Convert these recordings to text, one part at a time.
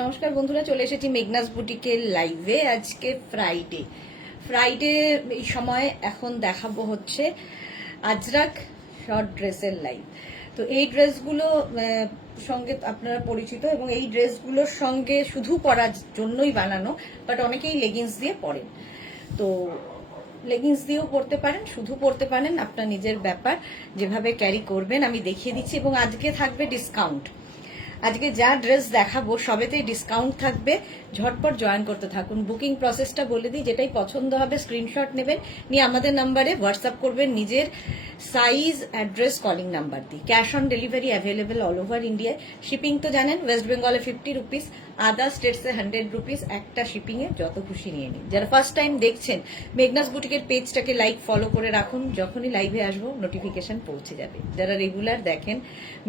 নমস্কার বন্ধুরা, চলে এসেছি মেঘনাস বুটিকের লাইভে। আজকে ফ্রাইডে এই সময় এখন দেখাবো হচ্ছে আজরাক শর্ট ড্রেসের লাইভ। তো এই ড্রেসগুলো সঙ্গে আপনারা পরিচিত এবং এই ড্রেসগুলোর সঙ্গে শুধু পরার জন্যই বানানো, বাট অনেকেই লেগিংস দিয়ে পরেন। তো লেগিংস দিয়েও পরতে পারেন, শুধু পরতে পারেন, আপনার নিজের ব্যাপার, যেভাবে ক্যারি করবেন আমি দেখিয়ে দিচ্ছি। এবং আজকে থাকবে ডিসকাউন্ট। আজকে যা ড্রেস দেখাবো সবেতেই ডিসকাউন্ট থাকবে, ঝটপট জয়েন করতে থাকুন। বুকিং প্রসেসটা বলে দিই, যেটাই পছন্দ হবে স্ক্রিনশট নেবেন, নিয়ে আমাদের নাম্বারে হোয়াটসঅ্যাপ করবেন নিজের সাইজ, অ্যাড্রেস, কলিং নাম্বার দিয়ে। Cash on delivery available all over ইন্ডিয়ায়। শিপিং তো জানেন, ওয়েস্ট বেঙ্গলে 50 রুপিস, আদার স্টেটসে 100 রুপিস। একটা শিপিংয়ে যত খুশি নিয়ে নিন। যারা ফার্স্ট টাইম দেখছেন, মেঘনাস বুটিকের পেজটাকে লাইক ফলো করে রাখুন, যখনই লাইভে আসবো নোটিফিকেশন পৌঁছে যাবে। যারা রেগুলার দেখেন,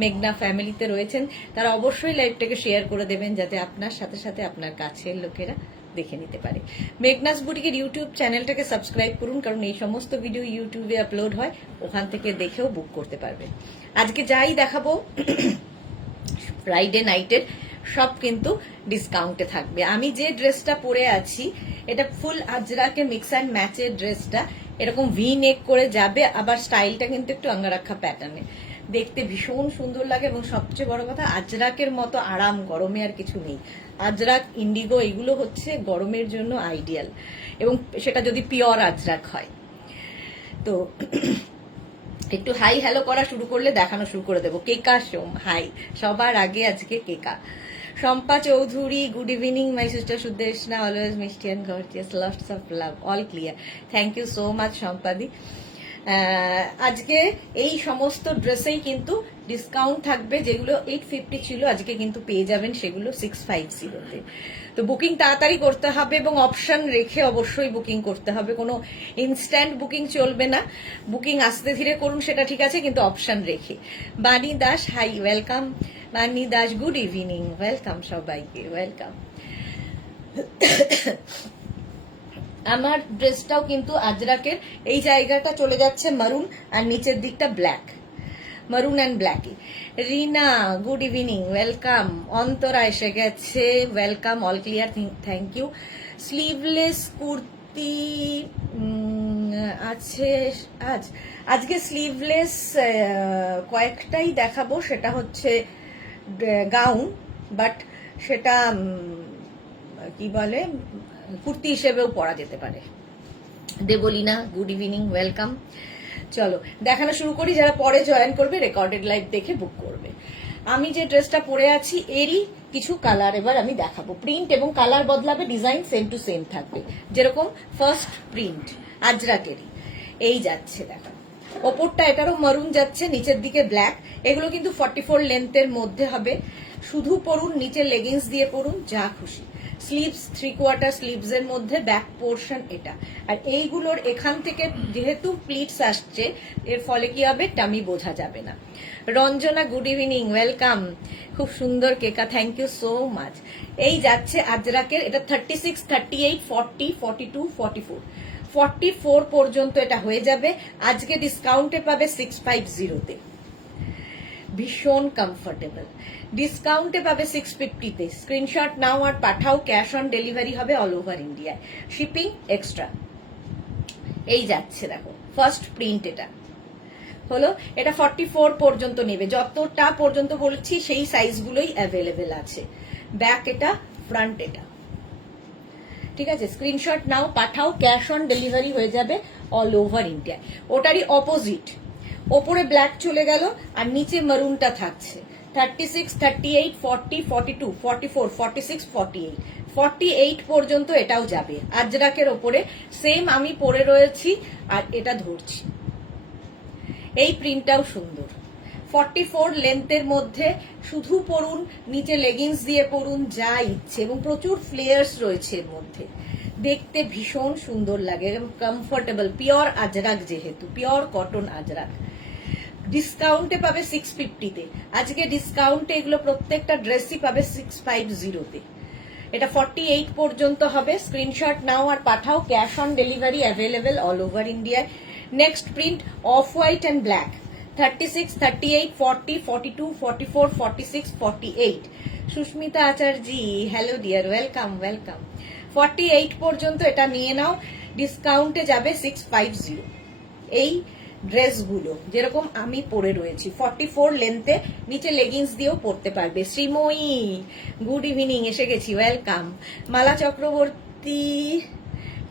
মেঘনা ফ্যামিলিতে রয়েছেন, তারা অবশ্যই লাইভটাকে শেয়ার করে দেবেন, যাতে আপনার সাথে সাথে আপনার কাছের লোকেরা দেখে নিতে পারে। মেঘনাস বুটিকের ইউটিউব চ্যানেলটাকে সাবস্ক্রাইব করুন, কারণ এই সমস্ত ভিডিও ইউটিউবে আপলোড হয়, ওখান থেকে দেখেও বুক করতে পারবেন। আজকে যাই দেখাবো ফ্রাইডে নাইটের সব কিন্তু ডিসকাউন্টে থাকবে। আমি যে ড্রেসটা পরে আছি, এটা ফুল আজরাকে মিক্স অ্যান্ড ম্যাচের ড্রেসটা। এরকম ভি নেক করে যাবে, আবার স্টাইলটা কিন্তু একটু আঙ্গারাক্ষা প্যাটার্নে, দেখতে ভীষণ সুন্দর লাগে। এবং সবচেয়ে বড় কথা, আজরাকের মতো আরাম গরমে আর কিছু নেই। আজরাক, ইন্ডিগো, এগুলো হচ্ছে গরমের জন্য আইডিয়াল, এবং সেটা যদি পিওর আজরাক হয়। তো একটু হাই হ্যালো করা শুরু করলে দেখানো শুরু করে দেবো। কেকা সোম, হাই। সবার আগে আজকে Keka. Shampa Chowdhury, good evening my sister Sudeshna, always মিষ্টি and gorgeous, lots of love, all clear. Thank you so much শম্পাদি। আজকে এই সমস্ত ড্রেসেই কিন্তু ডিসকাউন্ট থাকবে। যেগুলো 850 ছিল, আজকে কিন্তু পেয়ে যাবেন সেগুলো 650-তে। তো বুকিং তাড়াতাড়ি করতে হবে এবং অপশন রেখে অবশ্যই বুকিং করতে হবে। কোনো ইনস্ট্যান্ট বুকিং চলবে না। বুকিং আস্তে ধীরে করুন, সেটা ঠিক আছে, কিন্তু অপশন রেখে। বাণী Das, hi, welcome. Bani Das, good evening, welcome সবাইকে, ওয়েলকাম। আমার ড্রেসটাও কিন্তু আজরাকের। এই জায়গাটা চলে যাচ্ছে মারুন, আর নিচের দিকটা ব্ল্যাক, মারুন অ্যান্ড ব্ল্যাকে। Rina, good evening, welcome. Antara এসে গেছে, welcome, all clear, thank you. Sleeveless kurti আছে আজকে স্লিভলেস কয়েকটাই দেখাবো। সেটা হচ্ছে গাউন, বাট সেটা কি বলে, কুর্তি হিসেবেও পরা যেতে পারে। Debleena, good evening, welcome. চলো দেখানো শুরু করি। যারা পরে জয়েন করবে রেকর্ডেড লাইভ দেখে বুক করবে। আমি যে ড্রেসটা পরে আছি এরই কিছু কালার এবার আমি দেখাবো। প্রিন্ট এবং কালার বদলাবে, ডিজাইন সেম টু সেম থাকবে। যেরকম ফার্স্ট প্রিন্ট আজরাকেরই এই যাচ্ছে, দেখা ওপরটা এটারও মারুন যাচ্ছে, নিচের দিকে ব্ল্যাক। এগুলো কিন্তু 44 লেন্থের মধ্যে হবে। শুধু পরুন, নিচে লেগিংস দিয়ে পরুন, যা খুশি। স্লিভস 3/4 স্লিভস এর মধ্যে, ব্যাক পোর্শন এটা। আর এইগুলোর এখান থেকে যেহেতু প্লিটস আসছে, এর ফলে কি হবে, টামি বোঝা যাবে না। Ranjana, good evening, welcome. খুব সুন্দর কেকা, থ্যাংক ইউ সো মাচ। এই যাচ্ছে আজরাকের, এটা 36, 38, 40, 42, 44, 44 পর্যন্ত এটা হয়ে যাবে। আজকে ডিসকাউন্টে পাবে 650-তে, ভীষণ কমফোর্টেবল। ডিসকাউন্টে পাবে 650-তে। স্ক্রিনশট নাও আর পাঠাও, ক্যাশ অন ডেলিভারি হবে অল ওভার ইন্ডিয়ায়, শিপিং এক্সট্রা। এই যাচ্ছে, দেখো ফার্স্ট প্রিন্ট এটা হলো। এটা 44 পর্যন্ত নেবে, যতটা পর্যন্ত বলছি সেই সাইজগুলোই অ্যাভেলেবেল আছে। ব্যাক এটা, ফ্রন্ট এটা, ঠিক আছে। স্ক্রিনশট নাও পাঠাও, ক্যাশ অন ডেলিভারি হয়ে যাবে অল ওভার ইন্ডিয়ায়। ওটারই অপোজিট, ওপরে ব্ল্যাক চলে গেল আর নিচে মারুনটা থাকছে। 36, 38, 40, 42, 44, 46, 48, 48 পর্যন্ত এটাও যাবে। আজরাকের ওপরে সেম আমি পরে রয়েছি আর এটা ধরছি। এই প্রিন্টটাও সুন্দর। 44 লেন্থের মধ্যে, শুধু পরুন, নিচে লেগিংস দিয়ে পরুন, যা ইচ্ছে। এবং প্রচুর ফ্লেয়ার্স রয়েছে এর মধ্যে, দেখতে ভীষণ সুন্দর লাগে, কমফোর্টেবল। পিওর আজরাক, যেহেতু পিওর কটন আজরাক। ডিসকাউন্টে পাবে 650-তে। আজকে ডিসকাউন্টে এগুলো প্রত্যেকটা ড্রেসই পাবে 650-তে। এটা 48 পর্যন্ত হবে। স্ক্রিনশট নাও আর পাঠাও, cash on delivery available all over ইন্ডিয়ায়। Next print off white and black, 36, 38, 40, 42, 44, 46, 48. Sushmita Acharya, hello dear, welcome welcome. 48 পর্যন্ত এটা নিয়ে নাও, ডিসকাউন্টে যাবে 650। এই ড্রেসগুলো যেরকম আমি পরে রয়েছি 44 লেন্থে, নিচে লেগিংস দিয়েও পরতে পারবে। শ্রীময়ী, গুড ইভিনিং, এসে গেছি, ওয়েলকাম। মালা চক্রবর্তী,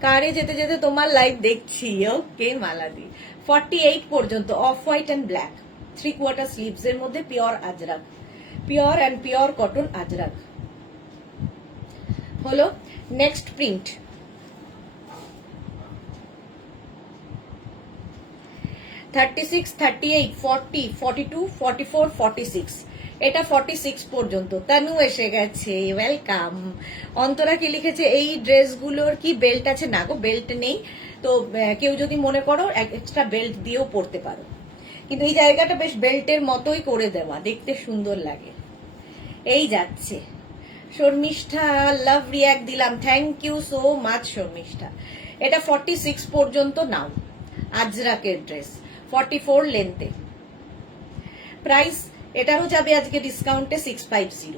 কারে যেতে যেতে তোমার লাইভ দেখছি, ওকে মালাদি। 48 পর্যন্ত off white and black, 3/4 sleeves এর মধ্যে pure ajrakh, pure and pure cotton ajrakh হলো। Next print, 36, 38, 40, 42, 44, 46। এটা 46 পর্যন্ত। তানু এসে গেছে, ওয়েলকাম। অন্তরা কি লিখেছে, এই ড্রেসগুলোর কি বেল্ট আছে? না গো, বেল্ট নেই। তো কেউ যদি মনে করো এক্সট্রা বেল্ট দিয়েও পরতে পারো, কিন্তু এই জায়গাটা বেশ বেল্টের মতোই করে দেওয়া, দেখতে সুন্দর লাগে। এই যাচ্ছে শর্মিষ্ঠা, লাভ রিয়াক্ট দিলাম, thank you so much Sharmistha. এটা 46 পর্যন্ত নাও, আজরাকের ড্রেস, 44 লেন্থে। প্রাইস এটারও যাবে আজকে ডিসকাউন্টে 650,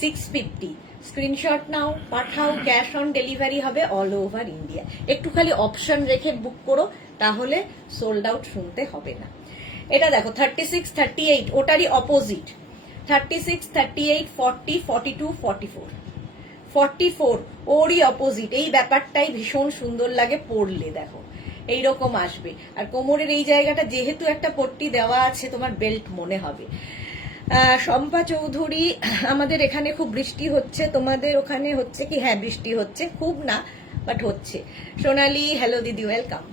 650। স্ক্রিনশট নাও, পাঠাও, ক্যাশ অন ডেলিভারি হবে অল ওভার ইন্ডিয়া। একটু খালি অপশন রেখে বুক করো, তাহলে সোল্ড আউট শুনতে হবে না। এটা দেখো 36, 38, ওটারই অপোজিট। 36, 38, 40, 42, 44, 44 ওরই অপোজিট। এই ব্যাপারটাই ভীষণ সুন্দর লাগে পরলে, দেখো এইরকম আসবে। আর কোমরের এই জায়গাটা যেহেতু একটা পট্টি দেওয়া আছে, তোমার বেল্ট মনে হবে। শম্পা চৌধুরী, আমাদের এখানে খুব বৃষ্টি হচ্ছে, তোমাদের ওখানে হচ্ছে কি? হ্যাঁ, বৃষ্টি হচ্ছে, খুব না বাট হচ্ছে। সোনালি, হ্যালো দিদি, ওয়েলকাম।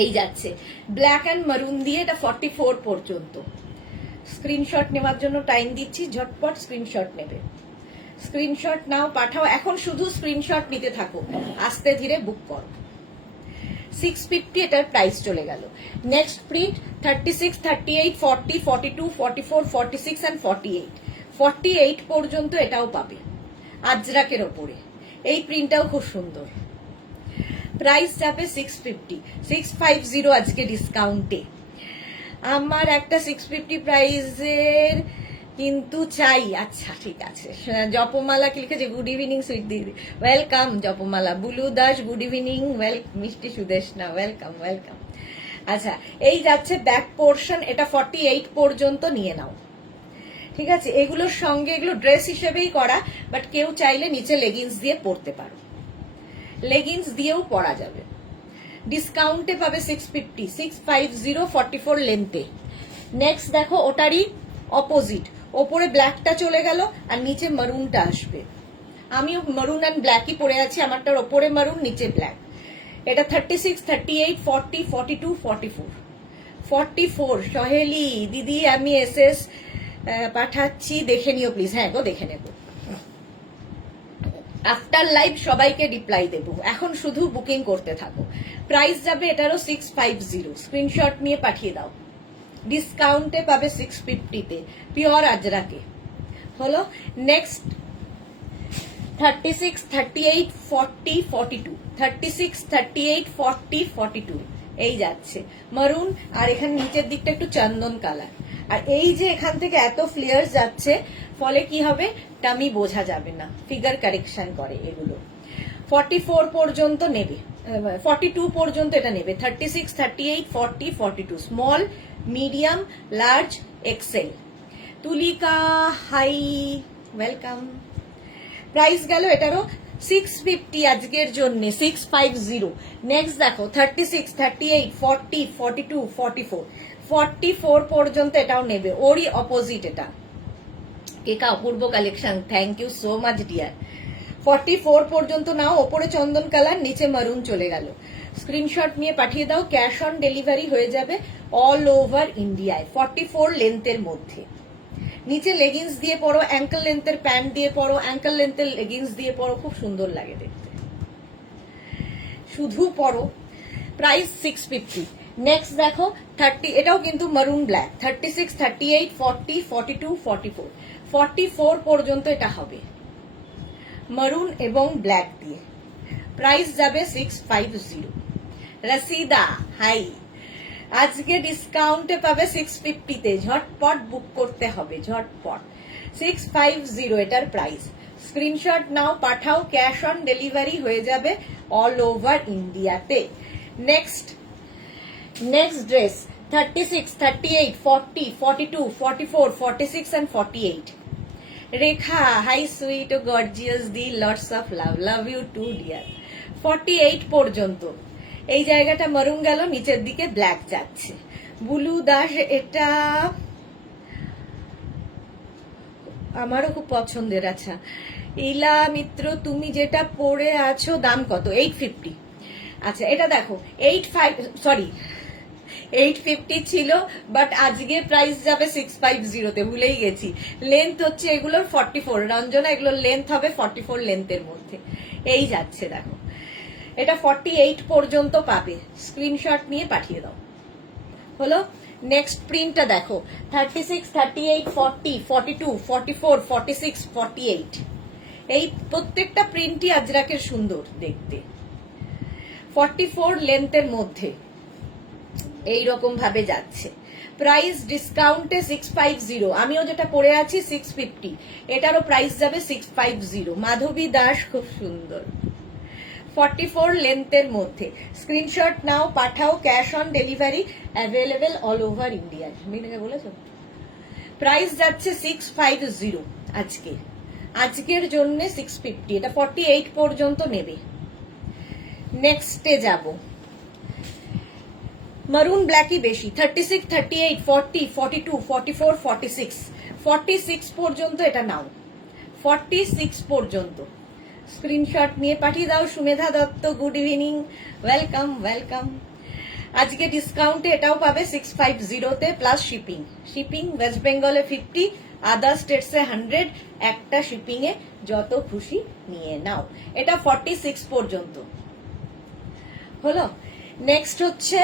এই যাচ্ছে ব্ল্যাক অ্যান্ড মারুন দিয়ে, এটা 44 পর্যন্ত। স্ক্রিনশট নেওয়ার জন্য টাইম দিচ্ছি, ঝটপট স্ক্রিনশট নেবে। স্ক্রিনশট নাও, পাঠাও, এখন শুধু স্ক্রিনশট নিতে থাকো, আস্তে ধীরে বুক করো। 650 এটার প্রাইস চলে গেল। Next print 36, 38, 40, 42, 44, 46 and 48। 48 পর্যন্ত এটাও পাবে আজরাকের ওপরে। এই প্রিন্টটাও খুব সুন্দর। প্রাইস যাবে 650, 650 আজকে ডিসকাউন্টে। আমার একটা 650 প্রাইসের কিন্তু চাই। আচ্ছা ঠিক আছে। জপমালা কি লিখেছে, গুড ইভিনিং সুইট দিদি, welcome Japmala. Bulu Das, good evening. মিষ্টি সুদেশনা, ওয়েলকাম ওয়েলকাম। আচ্ছা, এই যাচ্ছে ব্যাক পোর্শন, এটা 48 পর্যন্ত নিয়ে নাও, ঠিক আছে। এগুলোর সঙ্গে, এগুলো ড্রেস হিসেবেই করা, বাট কেউ চাইলে নিচে লেগিংস দিয়ে পরতে পারো, লেগিংস দিয়েও পরা যাবে। ডিসকাউন্টে পাবে 650, 650, 44 লেন্থে। নেক্সট দেখো, ওটারই অপোজিট, ওপরে ব্ল্যাকটা চলে গেল আর নিচে মারুনটা আসবে। আমিও মারুন অ্যান্ড ব্ল্যাকই পরে আছি, আমারটার ওপরে মারুন, নিচে ব্ল্যাক। এটা 36, 38, 40, 42, 44, 44। সহেলি দিদি, আমি এসএস পাঠাচ্ছি, দেখে নিও প্লিজ। হ্যাঁ গো, দেখে নেব। আফটার লাইভ সবাইকে রিপ্লাই দেব, এখন শুধু বুকিং করতে থাকো। প্রাইস যাবে এটারও 650, স্ক্রিনশট নিয়ে পাঠিয়ে দাও। ডিসকাউন্টে পাবে 650-তে, পিওর আজরাকে হলো। নেক্সট 36, 38, 40, 42, 36, 38, 40, 42। এই যাচ্ছে মারুন, আর এখানে নিচের দিকটা একটু চন্দন কালার। আর এই যে এখান থেকে এত ফ্লেয়ার যাচ্ছে, ফলে কি হবে টামি বোঝা যাবে না, ফিগার কারেকশন করে এগুলো। 44 পর্যন্ত নেবে, 42 পর্যন্ত এটা নেবে। 36, 38, 40, 42, স্মল, মিডিয়াম, লার্জ, এক্সেল। তুলিকা, হাই, ওয়েলকাম। প্রাইস গেল এটারও 650 আজকের জন্য, 650। নেক্সট দেখো 36, 38, 40, 42, 44, 44 পর্যন্ত এটাও নেবে, ওরই অপোজিট এটা। কেকা অপূর্ব collection, thank you so much dear. 44 পর্যন্ত নাও, ওপরে চন্দন কালার, নিচে মারুন চলে গেল। স্ক্রিনশট নিয়ে পাঠিয়ে দাও, ক্যাশ অন ডেলিভারি হয়ে যাবে অল ওভার ইন্ডিয়ায়। 44 লেন্থের মধ্যে, নিচে লেগিংস দিয়ে পরো, অ্যাঙ্কেল লেন্থের প্যান্ট দিয়ে পরো, অ্যাঙ্কেল লেন্থের লেগিংস দিয়ে পরো, খুব সুন্দর লাগে দেখতে, শুধু পরো। প্রাইস 650। নেক্সট দেখো 30, এটাও কিন্তু মারুন ব্ল্যাক। 36, 38, 40, 42, 44, 44 পর্যন্ত এটা হবে মারুন এবং ব্ল্যাক দিয়ে। প্রাইস যাবে 650। রসিদা, হাই। আজকে ডিসকাউন্টে পাবে 650-তে, ঝটপট বুক করতে হবে, ঝটপট। 650 এটার প্রাইস। স্ক্রিনশট নাও, পাঠাও, ক্যাশ অন ডেলিভারি হয়ে যাবে অল ওভার ইন্ডিয়াতে। Next dress 36, 38, 40, 42, 44, 46 and 48. Rekha, hi sweet ও গর্জিয়াস দি, lots of love, love you too dear. 48 পর্যন্ত এই জায়গাটা মারুন গেল, নিচের দিকে ব্ল্যাক যাচ্ছে। বুলু দাস, এটা আমারও খুব পছন্দের। আচ্ছা ইলা মিত্র, তুমি যেটা পরে আছো দাম কত? 850। আচ্ছা এটা দেখো 850 ছিল, বাট আজকে প্রাইস যাবে 650-তে, ভুলেই গেছি। লেন্থ হচ্ছে এগুলোর 44, রঞ্জনা এগুলোর লেন্থ হবে 44 লেন্থের মধ্যে। এই যাচ্ছে দেখো, এটা 48 পর্যন্ত পাবে। স্ক্রিনশট নিয়ে পাঠিয়ে দাও। হলো। নেক্সট প্রিন্টটা দেখো 36, 38, 40, 42, 44, 46, 48। এই প্রত্যেকটা প্রিন্টই আজরাকের সুন্দর দেখতে। 44 লেন্থের মধ্যে এইরকম ভাবে যাচ্ছে। প্রাইস ডিসকাউন্টে 650। আমিও যেটা পরে আছি 650, এটারও প্রাইস যাবে 650। মাধবী দাস, খুব সুন্দর। 44 লেন্থের মধ্যে। স্ক্রিনশট নাও, পাঠাও, cash on delivery available all over India. মিনাকে বলেছো? প্রাইস যাচ্ছে 650 আজকের জন্য 650। এটা 48 পর্যন্ত নেবে। নেক্সটে যাব, মারুন ব্ল্যাকই বেশি। 36, 38, 40, 42, 44, 46, 46 পর্যন্ত এটা নাও। 46 পর্যন্ত স্ক্রিনশট নিয়ে পাঠিয়ে দাও। Sumedha Dutta, good evening, welcome welcome. আজকে ডিসকাউন্টে এটাও পাবে 650-তে প্লাস শিপিং। শিপিং ওয়েস্ট বেঙ্গলে 50, আদার স্টেটসে 100। একটা শিপিং এ যত খুশি নিয়ে নাও। এটা 46 পর্যন্ত হলো। নেক্সট হচ্ছে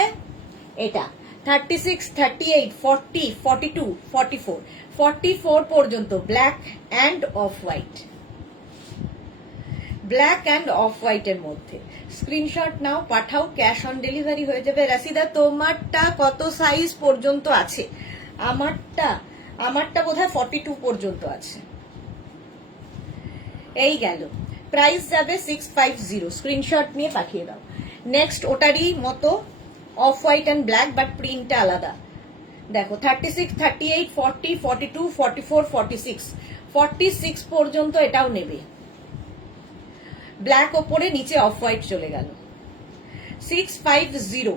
এটা 36, 38, 40, 42, 44, 44 পর্যন্ত black and off white. Black and off white এর মধ্যে। স্ক্রিনশট নাও, পাঠাও, ক্যাশ অন ডেলিভারি হয়ে যাবে। রাশিদা, তোমারটা কত সাইজ পর্যন্ত আছে? আমারটা বোধহয় 42 পর্যন্ত আছে। এই গেল। প্রাইস যাবে 650। স্ক্রিনশট নিয়ে পাঠিয়ে দাও। নেক্সট ওটারই মতো of white and black, but প্রিন্টটা আলাদা। দেখো 36, 38, 40, 42, 44, 46, 46 পর্যন্ত এটাও নেবে। ব্ল্যাক ওপরে, নিচে অফ হোয়াইট চলে গেল। 650।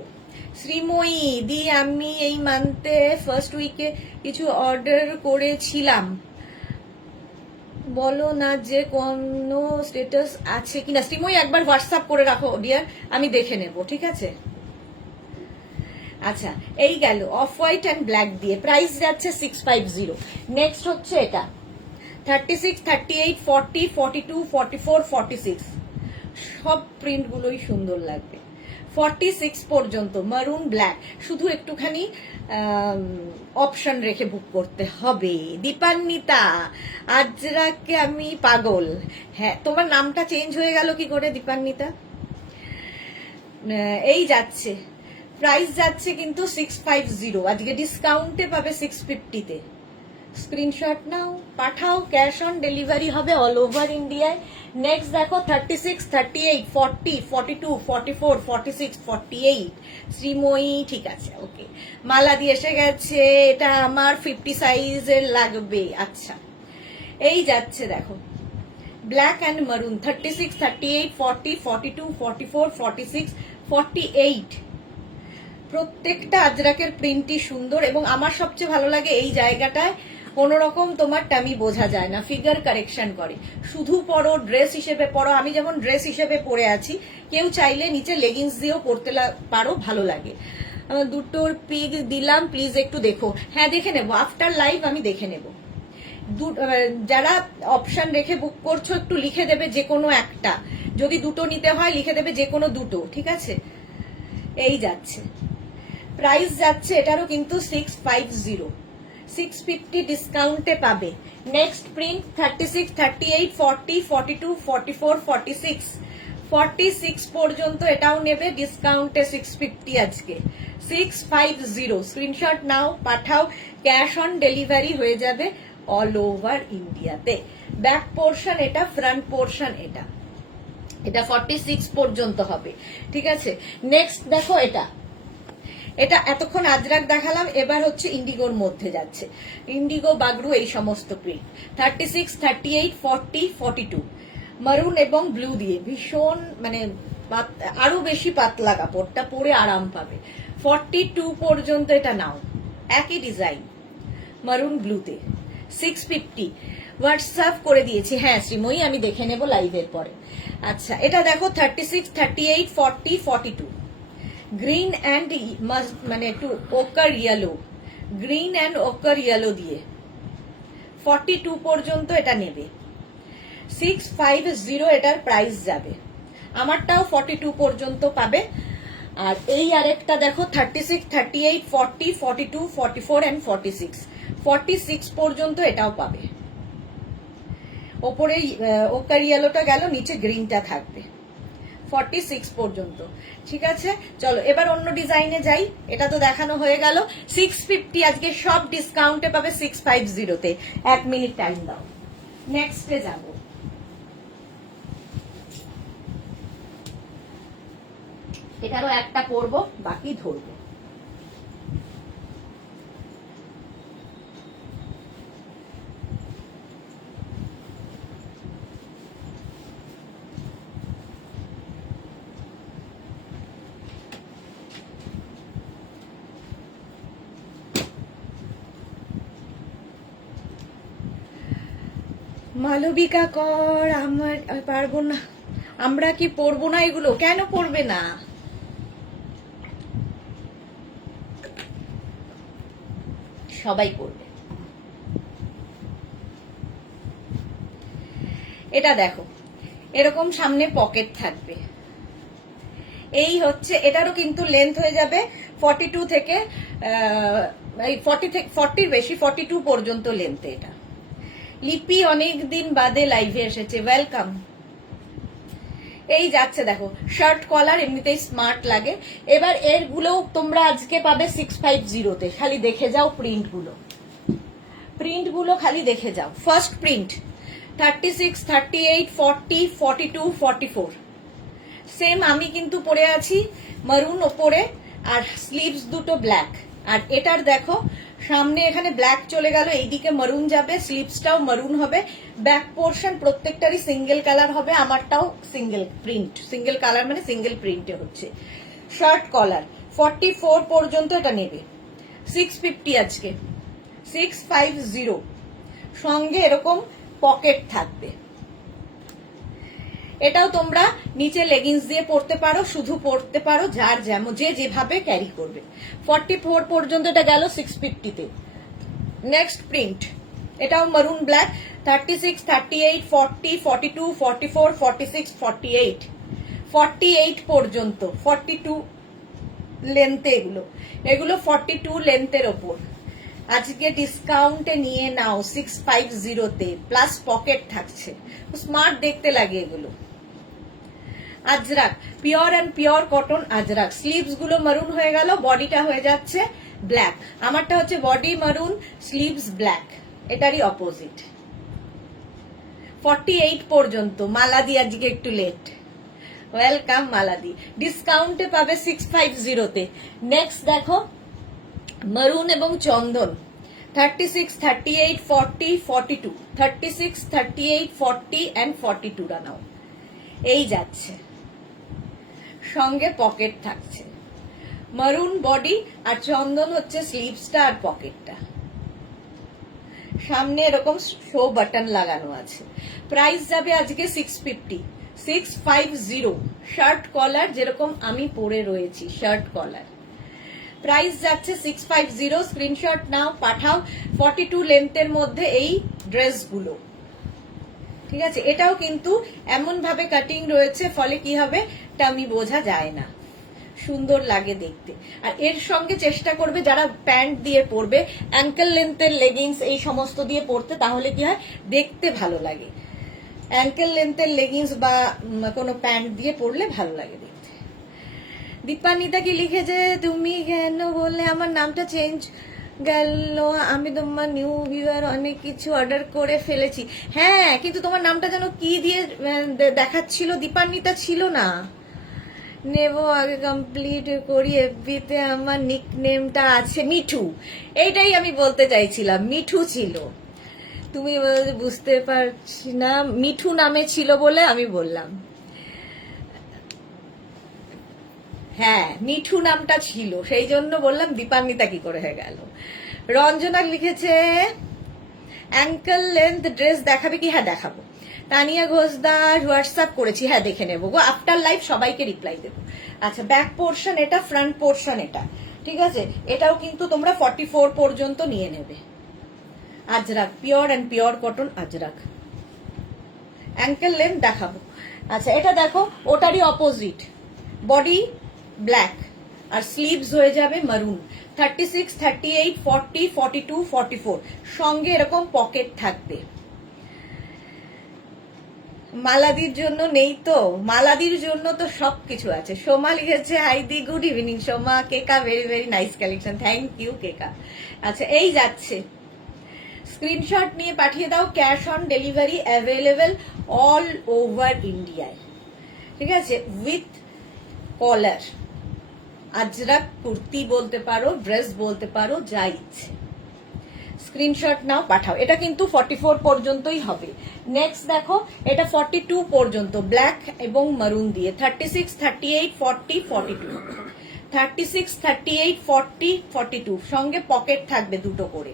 শ্রীময়ী দি, আমি এই মান্থে ফার্স্ট উইকে কিছু অর্ডার করেছিলাম, বলো না যে কোনো স্ট্যাটাস আছে কিনা। শ্রীময়ী একবার হোয়াটসঅ্যাপ করে রাখো ডিয়ার, আমি দেখে নেব, ঠিক আছে? আচ্ছা এই গেল অফ হোয়াইট অ্যান্ড ব্ল্যাক দিয়ে। প্রাইস যাচ্ছে 650। নেক্সট হচ্ছে এটা 36, 38, 40, 42, 44, 46। সব প্রিন্টগুলোই সুন্দর লাগবে। 46 পর্যন্ত মারুন ব্ল্যাক। শুধু একটুখানি অপশন রেখে বুক করতে হবে। দীপান্বিতা, আজরাকে আমি পাগল। হ্যাঁ, তোমার নামটা চেঞ্জ হয়ে গেল কি করে দীপান্বিতা? এই যাচ্ছে, প্রাইস যাচ্ছে কিন্তু 650। আজকে ডিসকাউন্টে পাবে 650-তে। স্ক্রিনশট নাও, পাঠাও, ক্যাশ অন ডেলিভারি হবে অল ওভার ইন্ডিয়ায়। নেক্সট দেখো 36, 38, 40, 42, 44, 46, 48। শ্রীময়ী, ঠিক আছে, ওকে। মালাদি এসে গেছে, এটা আমার 50 সাইজের লাগবে। আচ্ছা এই যাচ্ছে দেখো, ব্ল্যাক অ্যান্ড মারুন। 36, 38, 40, 42, 44, 46, 48। প্রত্যেকটা আজরাকের প্রিন্টই সুন্দর, এবং আমার সবচেয়ে ভালো লাগে এই জায়গাটায় কোন রকম তোমার টামি বোঝা যায় না, ফিগার কারেকশন করে। শুধু পরো, ড্রেস হিসেবে পরো। আমি যেমন ড্রেস হিসেবে পরে আছি, কেউ চাইলে নিচে লেগিংস দিয়েও পরতে পারো, ভালো লাগে। দুটোর পিক দিলাম, প্লিজ একটু দেখো। হ্যাঁ দেখে নেবো, আফটার লাইভ আমি দেখে নেব। যারা অপশন রেখে বুক করছো একটু লিখে দেবে যে কোনো একটা, যদি দুটো নিতে হয় লিখে দেবে যে কোনো দুটো, ঠিক আছে? এই যাচ্ছে, প্রাইস যাচ্ছে এটারও কিন্তু 650। 650 ডিসকাউন্টে পাবে। নেক্সট প্রিন্ট 36, 38, 40, 42, 44, 46, 46 পর্যন্ত এটাও নেবে ডিসকাউন্টে 650 আজকে। 650 স্ক্রিনশট নাও, পাঠাও, ক্যাশ অন ডেলিভারি হয়ে যাবে অল ওভার ইন্ডিয়াতে। ব্যাক পোর্শন এটা, ফ্রন্ট পোর্শন এটা, এটা 46 পর্যন্ত হবে, ঠিক আছে। নেক্সট দেখো এটা, এটা এতক্ষণ আজরাক দেখালাম, এবার হচ্ছে ইন্ডিগোর মধ্যে যাচ্ছে, ইন্ডিগো, বাগরু, এই সমস্ত প্রিন্ট। 36, 38, 40, 42 মারুন এবং ব্লু দিয়ে ভীষণ মানে আরো বেশি পাতলা কাপড়টা, পরে আরাম পাবে। 42 পর্যন্ত এটা নাও, একই ডিজাইন মারুন ব্লুতে, 650 হোয়াটসঅ্যাপ করে দিয়েছি। হ্যাঁ শ্রীময়ী, আমি দেখে নেব লাইভের পরে। আচ্ছা এটা দেখো 36, 38, 40, 42 গ্রিন অ্যান্ড মানে একটু ওকার ইয়েলো, গ্রিন অ্যান্ড ওকার ইয়েলো দিয়ে 42 পর্যন্ত এটা নেবে। 650 এটার প্রাইস যাবে, আমারটাও 42 পর্যন্ত পাবে। আর এই আরেকটা দেখো 36, 38, 40, 42, 44 এন্ড 46, 46 পর্যন্ত এটাও পাবে। ওপরে ওকার ইয়েলোটা গেল, নিচে গ্রিনটা থাকবে, 46 পর্যন্ত, ঠিক আছে। চলো এবার অন্য ডিজাইনে যাই, এটা তো দেখানো হয়ে গেল। 650 আজকে সব ডিসকাউন্টে পাবে 650 তে। 1 মিনিট টাইম দাও, নেক্সটে যাব। এটারও একটা পরবো, বাকি ধরবো। মালবিকা কর, আমার পারবো না, আমরা কি পরবো না এগুলো? কেন পরবে না, সবাই পরবে। এটা দেখো, এরকম সামনে পকেট থাকবে, এই হচ্ছে, এটারও কিন্তু লেন্থ হয়ে যাবে 42 থেকে 40 বেশি, 42 পর্যন্ত লেন্থ। এটা লিপি অনেক দিন বাদে লাইভে এসেছে, ওয়েলকাম। এই যাচ্ছে দেখো, শার্ট কলার, এমনিতেই স্মার্ট লাগে। এবার এর গুলো তোমরা আজকে পাবে 650 তে, খালি দেখে যাও প্রিন্ট গুলো খালি দেখে যাও। ফার্স্ট প্রিন্ট 36, 38, 40, 42, 44 সেম আমি কিন্তু পরে আছি মারুন ওপরে, আর স্লিভস দুটো ব্ল্যাক। আর এটার দেখো সামনে এখানে ব্ল্যাক চলে গেল, এইদিকে মারুন যাবে, স্লিভসটাও মারুন হবে। ব্যাক পোর্শন প্রত্যেকটারই সিঙ্গেল কালার হবে, আমারটাও সিঙ্গেল প্রিন্ট, সিঙ্গেল কালার মানে সিঙ্গেল প্রিন্টে হচ্ছে। শার্ট কলার 44 পর্যন্ত এটা নেবে, 650 আজকে, 650 সঙ্গে এরকম পকেট থাকবে। এটাও তোমরা নিচে লেগিংস দিয়ে পরতে পারো, শুধু পরতে পারো, যার যেমন যে যেভাবে ক্যারি করবে। 44 পর্যন্ত এটা গেল 650 তে। নেক্সট প্রিন্ট, এটাও মারুন ব্ল্যাক, 36, 38, 40, 42, 44, 46, 48 48 পর্যন্ত, 42 লেন্থে এগুলো 42 লেন্থের ওপর। আজকে ডিসকাউন্টে নিয়ে নাও 650 তে, প্লাস পকেট থাকছে, স্মার্ট দেখতে লাগে এগুলো। Ajrak, pure and pure cotton Ajrak. Sleeves গুলো মারুন হয়ে গেল, বডিটা হয়ে যাচ্ছে ব্ল্যাক। আমারটা হচ্ছে বডি মারুন, স্লিভস ব্ল্যাক, এটারই অপোজিট। 48 পর্যন্ত। মালাদি আজকে একটু লেট, ওয়েলকাম মালাদি। ডিসকাউন্টে পাবে 650 তে। নেক্সট দেখো মারুন এবং চন্দন, 36, 38, 40, 42, 36, 38, 40 and 42 নাও। এই যাচ্ছে, সঙ্গে পকেট থাকছে, মারুন বডি আর চন্দন হচ্ছে স্লিভসটা আর পকেটটা। সামনে এরকম শো বাটন লাগানো আছে। প্রাইস যাবে আজকে 650, 650। শার্ট কলার যেরকম আমি পরে রয়েছি, শার্ট কলার, প্রাইস যাচ্ছে 650। স্ক্রিনশট নাও, পাঠাও। 42 লেন্থের মধ্যে এই ড্রেসগুলো, ঠিক আছে। এটাও কিন্তু এমন ভাবে কাটিং রয়েছে, ফলে কি হবে টামি বোঝা যায় না, সুন্দর লাগে দেখতে। আর এর সঙ্গে চেষ্টা করবে যারা প্যান্ট দিয়ে পরবে, অ্যাঙ্কেল লেন্থের লেগিংস এই সমস্ত দিয়ে পরতে, তাহলে কি হয় দেখতে ভালো লাগে। অ্যাঙ্কেল লেন্থের লেগিংস বা কোনো প্যান্ট দিয়ে পরলে ভালো লাগে দেখতে। দীপান্বিতা কি লিখেছে, তুমি কেন বললে আমার নামটা চেঞ্জ গেল, আমি তোমার নিউ ভিউয়ার অনেক কিছু অর্ডার করে ফেলেছি। হ্যাঁ, কিন্তু তোমার নামটা যেন কি দিয়ে দেখাচ্ছিল, দীপান্বিতা ছিল না। নেব আগে কমপ্লিট করি, এফবিতে আমার নিক নেমটা আছে মিঠু, এইটাই আমি বলতে চাইছিলাম, মিঠু ছিল। তুমি বুঝতে পারছি না, মিঠু নামে ছিল বলে আমি বললাম। হ্যাঁ, মিঠু নামটা ছিল, সেই জন্য বললাম দীপান্বিতা কি করে হয়ে গেল। রঞ্জনা লিখেছে অ্যাঙ্কেল লেন্থ ড্রেস দেখাবে কি? হ্যাঁ দেখাবো। তানিয়া ঘোষদার হোয়াটসঅ্যাপ করেছি, হ্যাঁ দেখে নেবো গো, আফটার লাইভ সবাইকে রিপ্লাই দেবো। আচ্ছা, ব্যাক পোর্শন এটা, ফ্রন্ট পোর্শন এটা, ঠিক আছে। এটাও কিন্তু তোমরা 44 পর্যন্ত নিয়ে নেবে। Ajrak, pure and pure cotton Ajrak, ankle length দেখাবো। আচ্ছা, এটা দেখো, ওটারই অপোজিট, বডি ব্ল্যাক আর স্লিভস হয়ে যাবে মারুন। 36, 38, 40, 42, 44, সঙ্গে এরকম পকেট থাকবে। মালাদির জন্য নেই তো? মালাদির জন্য তো সবকিছু আছে। সোমা লিখেছে হাই দি, good evening Soma. Keka very very nice collection, thank you Keka. আচ্ছা, এই যাচ্ছে, স্ক্রিনশট নিয়ে পাঠিয়ে দাও। Cash on delivery available all over ইন্ডিয়ায়, ঠিক আছে, উইথ কলার। আজরাক কুর্তি বলতে পারো, ড্রেস বলতে পারো, যা ইচ্ছে। স্ক্রিনশট নাও, পাঠাও। এটা কিন্তু 44 পর্যন্তই হবে। নেক্সট দেখো, এটা 42 পর্যন্ত, ব্ল্যাক এবং মারুন দিয়ে। 36, 38, 40, 42, 36, 38, 40, 42, সঙ্গে পকেট থাকবে দুটো করে।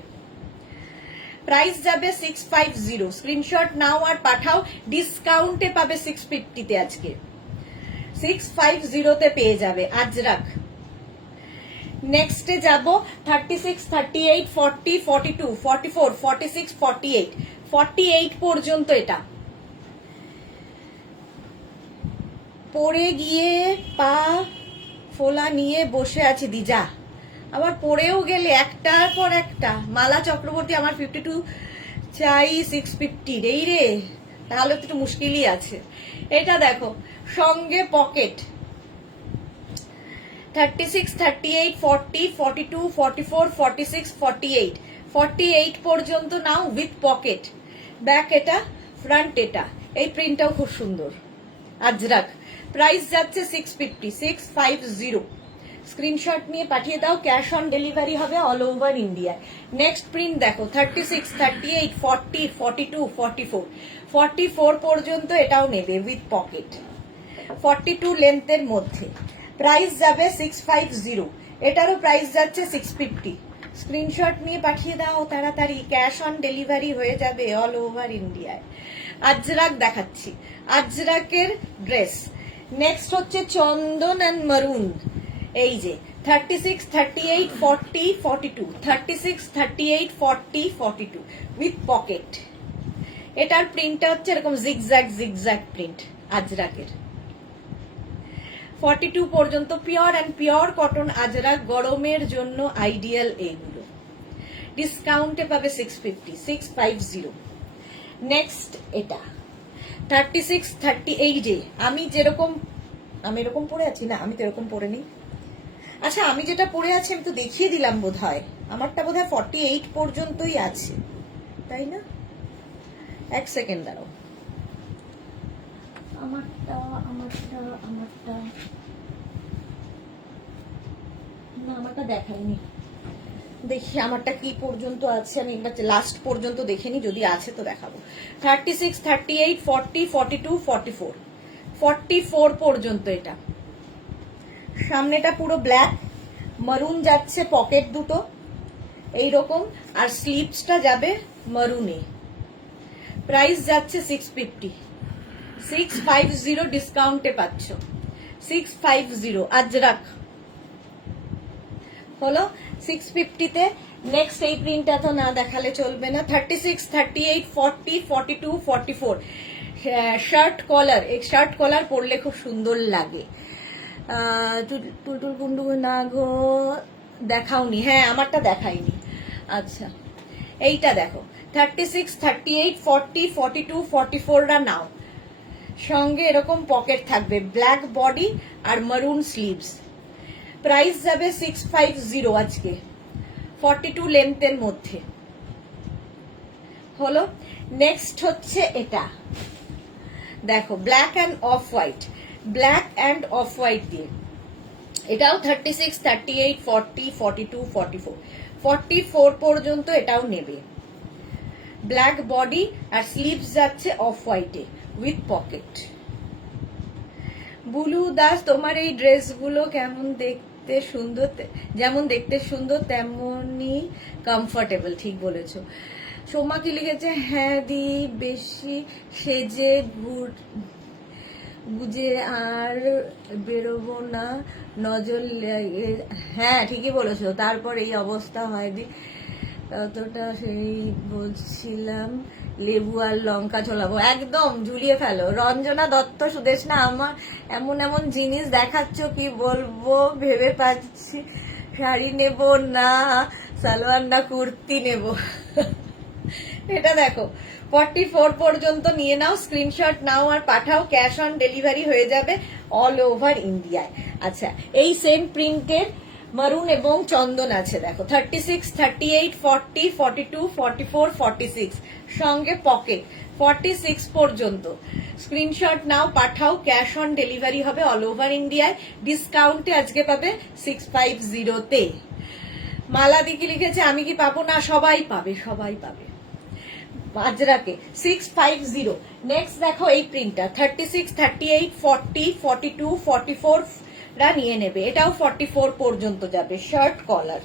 প্রাইস যাবে 650। স্ক্রিনশট নাও আর পাঠাও। ডিসকাউন্টে পাবে 650 তে, আজকে 650 তে পেয়ে যাবে আজরাক। নেক্সটে যাব 36, 38, 40, 42, 44, 46, 48, 48 পর্যন্ত। এটা পরে গিয়ে পা ফোলা নিয়ে বসে আছি দিজা, আবার পরেও গেলে একটার পর একটা। মালা চক্রবর্তী, আমার 52 চাই 650 এই রে, তাহলে তো একটু মুশকিলই আছে। এটা দেখো, সঙ্গে পকেট। 36, 38, 40, 42, 44, 46, 48, 48 পর্যন্ত নাও উইথ পকেট। ব্যাক এটা, ফ্রন্ট এটা। এই প্রিন্টটাও খুব সুন্দর, আজরাক। প্রাইস যাচ্ছে 650, 650। স্ক্রিনশট নিয়ে পাঠিয়ে দাও, ক্যাশ অন ডেলিভারি হবে all over India. Next print দেখো, 36, 38, 40, 42, 44, 44 পর্যন্ত এটাও নেবে উইথ পকেট, 42 লেন্থের মধ্যে। প্রাইস যাবে 650। এটারও প্রাইস যাচ্ছে 650। স্ক্রিনশট নিয়ে পাঠিয়ে দাও তাড়াতাড়ি, ক্যাশ অন ডেলিভারি হয়ে যাবে অল ওভার ইন্ডিয়ায়। আজরাক দেখাচ্ছি, আজরাকের ড্রেস। নেক্সট হচ্ছে চন্দন অ্যান্ড মারুন। এই যে 36, 38, 40, 42, 36, 38, 40, 42 উইথ পকেট। এটার প্রিন্টটা হচ্ছে এরকম জিগজ্যাগ জিগজ্যাগ প্রিন্ট, আজরাকের। 42 পর্যন্ত pure and pure cotton Ajrak, গরমের জন্য আইডিয়াল এইগুলো। ডিসকাউন্টে পাবে 650, 650। নেক্সট এটা 36, 38 যে আমি এরকম পরে আছি না, আমি তো এরকম পরে নেই। আচ্ছা, আমি যেটা পরে আছি আমি তো দেখিয়ে দিলাম বোধ হয়, আমারটা বোধ হয় 48 পর্যন্তই আছে, তাই না? এক সেকেন্ড দাঁড়াও, আমারটা না, আমারটা দেখাইনি। দেখি আমারটা কি পর্যন্ত আছে, আমি একবার লাস্ট পর্যন্ত দেখে নি, যদি আছে তো দেখাবো। 36, 38, 40, 42, 44, 44 পর্যন্ত এটা। সামনেটা পুরো ব্ল্যাক, মারুন যাচ্ছে পকেট দুটো এইরকম, আর স্লিভসটা যাবে মারুনে। প্রাইস যাচ্ছে 650, 650 ডিসকাউন্টে পাচ্ছ, 650 আজরাক হলো 650-তে। নেক্সট এই প্রিন্টটা তো না দেখালে চলবে না। 36, 38, 40, 42, 44 শার্ট কলার। এই শার্ট কলার পরলে খুব সুন্দর লাগে। টুলটুল কুন্ডু না গো, দেখাওনি? হ্যাঁ, আমারটা দেখাইনি। আচ্ছা, এইটা দেখো, 36, 38, 40, 42, 44রা নাও। সঙ্গে এরকম পকেট থাকবে, ব্ল্যাক বডি আর মারুন স্লিভস। প্রাইস যাবে 650 আজকে, 42 লেন্থের মধ্যে। হলো। নেক্সট হচ্ছে এটা দেখো, black and off white, black and off white দিয়ে, এটাও 36, 38, 40, 42, 44, 44 পর্যন্ত এটাও নেবে। ব্ল্যাক বডি আর স্লিভস যাচ্ছে অফ হোয়াইটে উইথ পকেট। বুলু দাস, তোমার এই ড্রেসগুলো কেমন দেখতে সুন্দর, যেমন দেখতে সুন্দর তেমনই কমফোর্টেবল। ঠিক বলেছো। সোমা কি লিখেছে, হ্যাঁ দি বেশি সেজে বুঝে আর বেরোবো না, নজর হ্যাঁ ঠিকই বলেছো, তারপর এই অবস্থা হয়নি। ততটা সেই বলছিলাম লেবু আর লঙ্কা ঝোলাবো, একদম ঝুলিয়ে ফেলো। রঞ্জনা দত্ত, সুদেশনা, আমার এমন এমন জিনিস দেখাচ্ছ কি বলবো ভেবে পাচ্ছি, শাড়ি নেব না সালোয়ার না কুর্তি নেব। এটা দেখো 44 পর্যন্ত নিয়ে নাও, স্ক্রিনশট নাও আর পাঠাও, ক্যাশ অন ডেলিভারি হয়ে যাবে অল ওভার ইন্ডিয়ায়। আচ্ছা, এই সেম প্রিন্টের মারুন এবং চন্দন আছে দেখো, 36, 38, 40, 42, 44, 46, সঙ্গে পকেট 46 পর্যন্ত। স্ক্রিনশট নাও পাঠাও, ক্যাশ অন ডেলিভারি হবে অল ওভার ইন্ডিয়ায়। ডিসকাউন্টে আজকে পাবে 650-তে। মালাদি কি লিখেছে, আমি কি পাবো না? সবাই পাবে, সবাই পাবে। আজরাকে 650। নেক্সট দেখো এই প্রিন্টটা 36, 38, 40, 42, 44 রা নিয়ে নেবে, এটাও 44 পর্যন্ত যাবে। Shirt collar,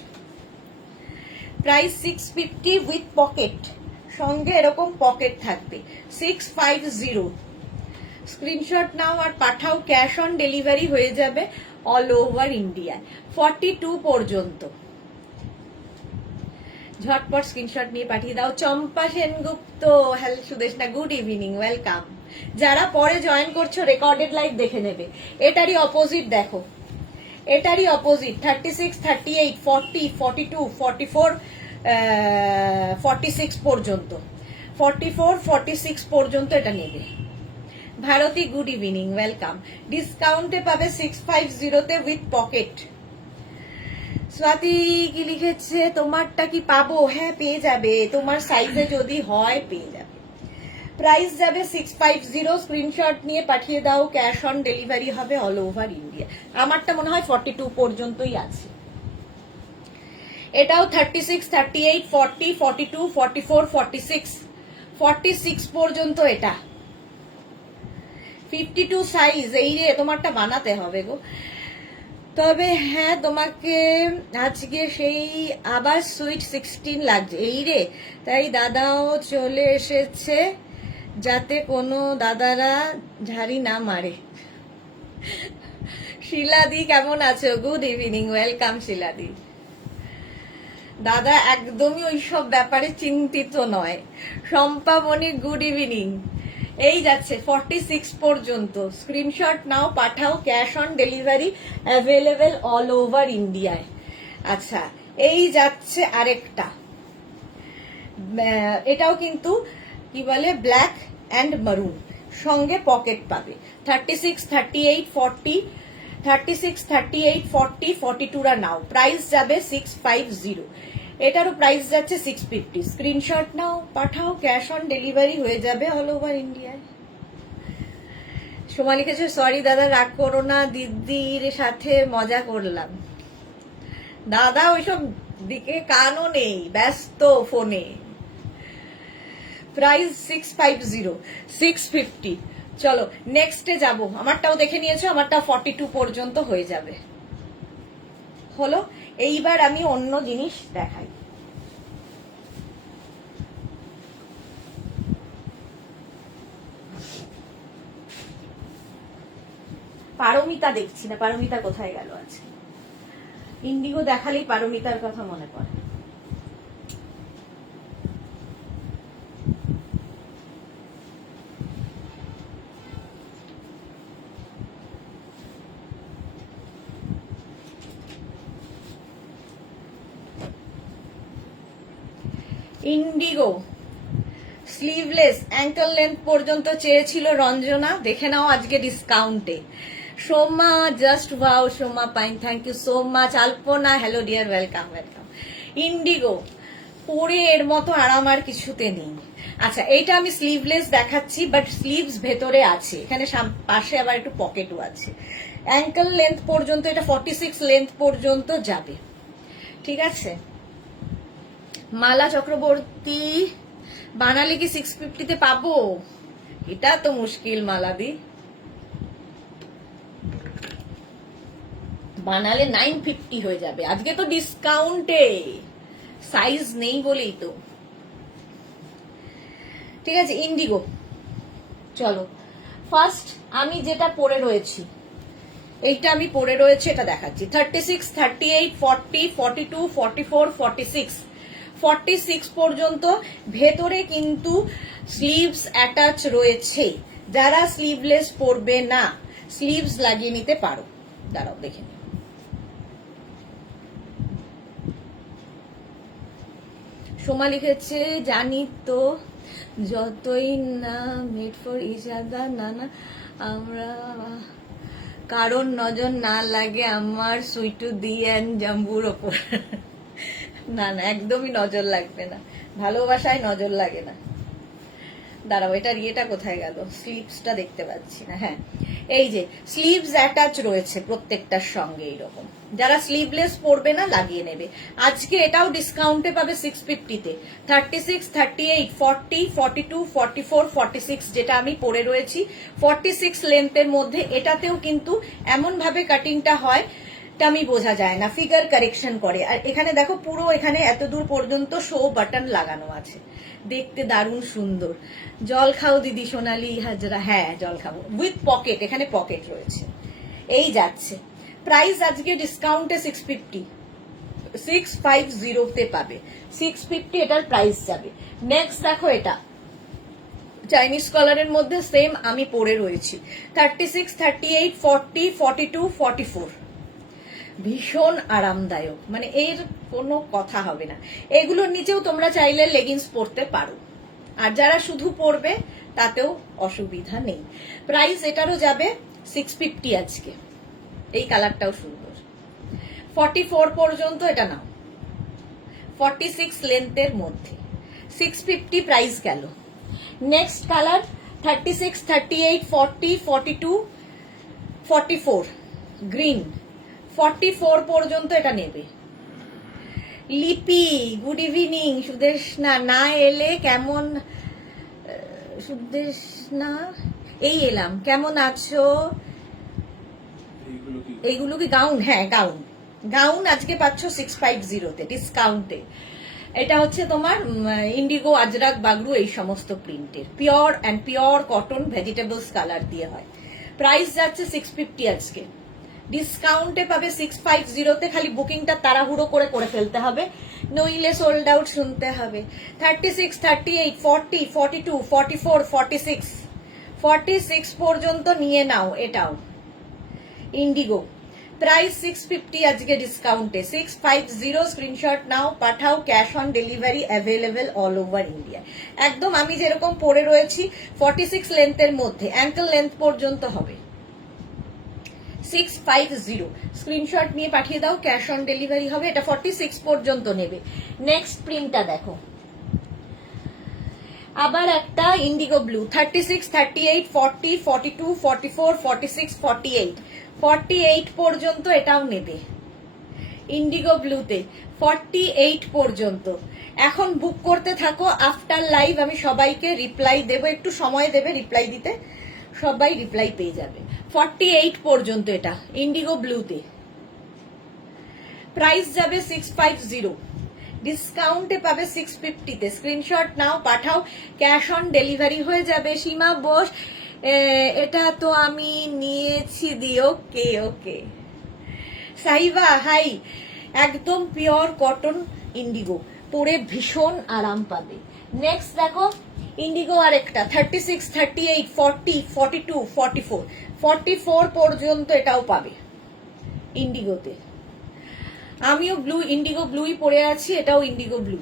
price 650 with pocket, সঙ্গে এরকম পকেট থাকবে। 650। স্ক্রিনশট নাও আর পাঠাও, ক্যাশ অন ডেলিভারি হয়ে যাবে অল ওভার ইন্ডিয়ায় 42 পর্যন্ত। ঝটপট স্ক্রিনশট নিয়ে পাঠিয়ে দাও। Champa Sengupta, hello Sudeshna, good evening, welcome. যারা পরে জয়েন করছো রেকর্ডেড লাইভ দেখে নেবে। এটারই অপোজিট দেখো, এটারই অপোজিট 36, 38, 40, 42, 44, 46 পর্যন্ত, 44, 46 পর্যন্ত এটা নেবে। Bharati, good evening, welcome. ডিসকাউন্টে পাবে 650-তে উইথ পকেট। স্বাতি কি লিখেছে, তোমারটা কি পাবো? হ্যাঁ পেয়ে যাবে, তোমার সাইজে যদি হয় পেয়ে যাবে। প্রাইস যাবে 650, স্ক্রিনশট নিয়ে পাঠিয়ে দাও, ক্যাশ অন ডেলিভারি হবে অল ওভার ইন্ডিয়া। আমারটা মনে হয় 42 পর্যন্তই আছে। এটাও 36, 38, 40, 42, 44, 46, 46 পর্যন্ত এটা। 52 সাইজ, এই রে তোমারটা বানাতে হবে গো। তবে হ্যাঁ, তোমাকে আজকে সেই আবার সুইট 16 লাগছে, এই রে। তাই দাদাও চলে এসেছে যাতে কোনো দাদারা ঝাড়ি না মারে। শিলাদি কেমন আছো? গুড ইভিনিং, ওয়েলকাম শিলাদি। দাদা একদমই ওইসব ব্যাপারে চিন্তিত নয়। Shampa Banik, good evening. এই যাচ্ছে 46 পর্যন্ত। স্ক্রিনশট নাও পাঠাও, cash on delivery available all over ইন্ডিয়ায়। আচ্ছা, এই যাচ্ছে আরেকটা, এটাও কিন্তু কি বলে ব্ল্যাক অ্যান্ড মারুন, সঙ্গে পকেট পাবে। 36, 38, 40, 36, 38, 40, 42 রা নাও, প্রাইস যাবে 650। এটারও প্রাইস যাচ্ছে 650। স্ক্রিনশট নাও পাঠাও, ক্যাশ অন ডেলিভারি হয়ে যাবে অল ওভার ইন্ডিয়ায়। সোমা লিখেছে, সরি দাদা রাগ করো না, দিদির সাথে মজা করলাম। দাদা ওইসব দিকে কানও নেই, ব্যস্ত ফোনে। প্রাইস 650, 650। চলো নেক্সটে যাবো। আমারটাও দেখে নিয়েছো, আমারটা 42 পর্যন্ত হয়ে যাবে। হলো, এইবার আমি অন্য জিনিস দেখাই। পারমিতা দেখছি না, পারমিতা কোথায় গেল আছে? ইন্ডিগো দেখালেই পারমিতার কথা মনে পড়ে। ইন্ডিগো স্লিভলেস অ্যাঙ্কল লেন্থ পর্যন্ত চেয়েছিল রঞ্জনা, দেখে নাও আজকে ডিসকাউন্টে Soma just wow, Soma Pyne, thank you so much. Alpana hello dear, welcome welcome. Indigo পরে এর মতো আরাম আর কিছুতে নেই। আচ্ছা, এইটা আমি স্লিভলেস দেখাচ্ছি, বাট স্লিভস ভেতরে আছে, এখানে পাশে আবার একটু পকেটও আছে। অ্যাঙ্কেল লেন্থ পর্যন্ত, এটা 46 লেন্থ পর্যন্ত যাবে, ঠিক আছে। মালা চক্রবর্তী, বানালে কি 650-তে পাবো? এটা তো মুশকিল মালাদি, বানালে 950 হয়ে যাবে। আজকে তো ডিসকাউন্টে, সাইজ নেই বলেই তো। ঠিক আছে, ইন্ডিগো। চলো ফার্স্ট আমি যেটা পরে রয়েছি, এইটা আমি পরে রয়েছে, এটা দেখাচ্ছি। 36, 38, 40, 42, 44, 46, 46 পর্যন্ত ভেতরে কিন্তু স্লিভস অ্যাটাচ রয়েছে। যারা স্লিভলেস পরবে না, স্লিভস লাগিয়ে নিতে পারো। দাঁড়াও দেখে নিও। সোমা লিখেছে, জানি তো যতই না মেড ফর ইচ আদার, না না আমরা, কারণ নজর না লাগে আমার সুইটু দি অ্যান্ড জাম্বুর ওপর। না না, একদমই নজর লাগবে না, ভালোবাসায় নজর লাগে না। দাঁড়াও, এটার ইয়েটা কোথায় গেল? স্লিভসটা দেখতে পাচ্ছি না। হ্যাঁ, এই যে স্লিভস অ্যাটাচ রয়েছে প্রত্যেকটার সঙ্গে এইরকম। যারা স্লিভলেস পরবে না, লাগিয়ে নেবে। আজকে এটাও ডিসকাউন্টে পাবে 650-তে। 36, 38, 40, 42, 44, 46 যেটা আমি পরে রয়েছি 46 লেন্থের মধ্যে। এটাতেও কিন্তু এমন ভাবে কাটিংটা হয়, আমি বোঝা যায় না, ফিগার কারেকশন করে। আর এখানে দেখো, পুরো এখানে এত দূর পর্যন্ত শো বাটন লাগানো আছে, দেখতে দারুণ সুন্দর। জল খাও দিদি সোনালি হাজরা, হ্যাঁ জল খাবো, উইথ পকেট, এখানে পকেট রয়েছে। এই যাচ্ছে প্রাইস আজকে ডিসকাউন্টে 650, 650-তে পাবে, 650 এটার প্রাইস যাবে। নেক্সট দেখো, এটা চাইনিজ কলারের মধ্যে সেম আমি পরে রয়েছি। 36, 38, 40, 42, 44, ভীষণ আরামদায়ক, মানে এর কোনো কথা হবে না। এগুলোর নিচেও তোমরা চাইলে লেগিংস পরতে পারো, আর যারা শুধু পরবে তাতেও অসুবিধা নেই। প্রাইস এটারও যাবে 650 আজকে। এই কালারটাও সুন্দর, 44 পর্যন্ত এটা নাও, 46 লেন্থের মধ্যে 650 প্রাইস গেল। নেক্সট কালার 36, 38, 40, 42, 44 গ্রিন, 44 পর্যন্ত এটা নেবে। লিপি গুড ইভিনিং। সুদেশনা না এলে কেমন? সুদেশনা এই এলাম, কেমন আছো? এইগুলো কি গাউন? হ্যাঁ গাউন, গাউন আজকে পাচ্ছ 650-তে ডিসকাউন্টে। এটা হচ্ছে তোমার ইন্ডিগো, আজরাক, বাগরু, এই সমস্ত প্রিন্টের, pure and pure cotton vegetables colour দিয়ে হয়। প্রাইস যাচ্ছে 650 আজকে, ডিসকাউন্টে পাবে 650-তে। খালি বুকিংটা তাড়াহুড়ো করে করে ফেলতে হবে, নইলে সোল্ড আউট শুনতে হবে। 36, 38, 40, 42, 44, 46, 46 পর্যন্ত নিয়ে নাও। এটাও ইন্ডিগো, প্রাইস 650 আজকে ডিসকাউন্টে, 650। স্ক্রিনশট নাও, পাঠাও, cash on delivery available all over India. একদম আমি যেরকম পরে রয়েছি 46 লেন্থের মধ্যে, অ্যাঙ্কেল লেন্থ পর্যন্ত হবে, 650। স্ক্রিনশট নিয়ে পাঠিয়ে দাও, ক্যাশ অন ডেলিভারি হবে। এটা 46 পর্যন্ত নেবে। নেক্সট প্রিন্টটা দেখো, আবার একটা ইন্ডিগো ব্লু, 36, 38, 40, 42, 44, 46, 48, 48 পর্যন্ত এটাও নেবে। ইন্ডিগো ব্লুতে 48 পর্যন্ত। এখন বুক করতে থাকো, আফটার লাইভ আমি সবাইকে রিপ্লাই দেবো, একটু সময় দেবে রিপ্লাই দিতে, সবাই রিপ্লাই পেয়ে যাবে। 48 পর্যন্ত এটা ইন্ডিগো ব্লুতে, প্রাইস যাবে 650, ডিসকাউন্টে পাবে 650-তে। স্ক্রিনশট নাও, পাঠাও, ক্যাশ অন ডেলিভারি হয়ে যাবে। সীমা বোস, এটা তো আমি নিয়েছি দি, ওকে ওকে। সাইবা হাই, একদম পিওর কটন ইন্ডিগো, পরে ভীষণ আরাম পাবে। নেক্সট দেখো ইন্ডিগো আরেকটা, 36, 38, 40, 42, 44, 44 পর্যন্ত এটাও পাবে ইন্ডিগোতে। আমিও ব্লু, ইন্ডিগো ব্লুই পরে আছি, এটাও ইন্ডিগো ব্লু।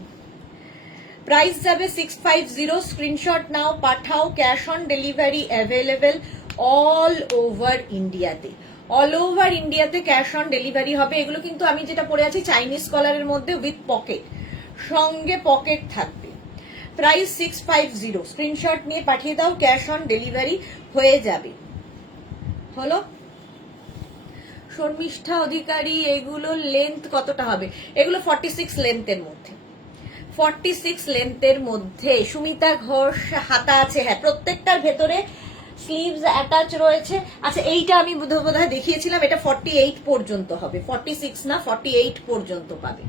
প্রাইস যাবে 650, স্ক্রিনশট নাও, পাঠাও, cash on delivery available all over ইন্ডিয়াতে। অল ওভার ইন্ডিয়াতে ক্যাশ অন ডেলিভারি হবে। এগুলো কিন্তু আমি যেটা পরে আছি চাইনিজ কলারের মধ্যে উইথ পকেট, সঙ্গে পকেট থাকবে। প্রাইস 650। স্ক্রিনশট নিয়ে পাঠিয়ে দাও, ক্যাশ অন ডেলিভারি হয়ে যাবে। হলো শর্মিষ্ঠা অধিকারী, এগুলো লেন্থ কতটা হবে? এগুলো 46 লেন্থের মধ্যে, 46 লেন্থের মধ্যে। সুমিতা ঘোষ, হাতা আছে, হ্যাঁ প্রত্যেকটার ভেতরে স্লিভস অ্যাটাচ রয়েছে। আচ্ছা এইটা আমি বোধহয় দেখিয়েছিলাম, এটা 48 পর্যন্ত হবে, 46 না 48 পর্যন্ত পাবে।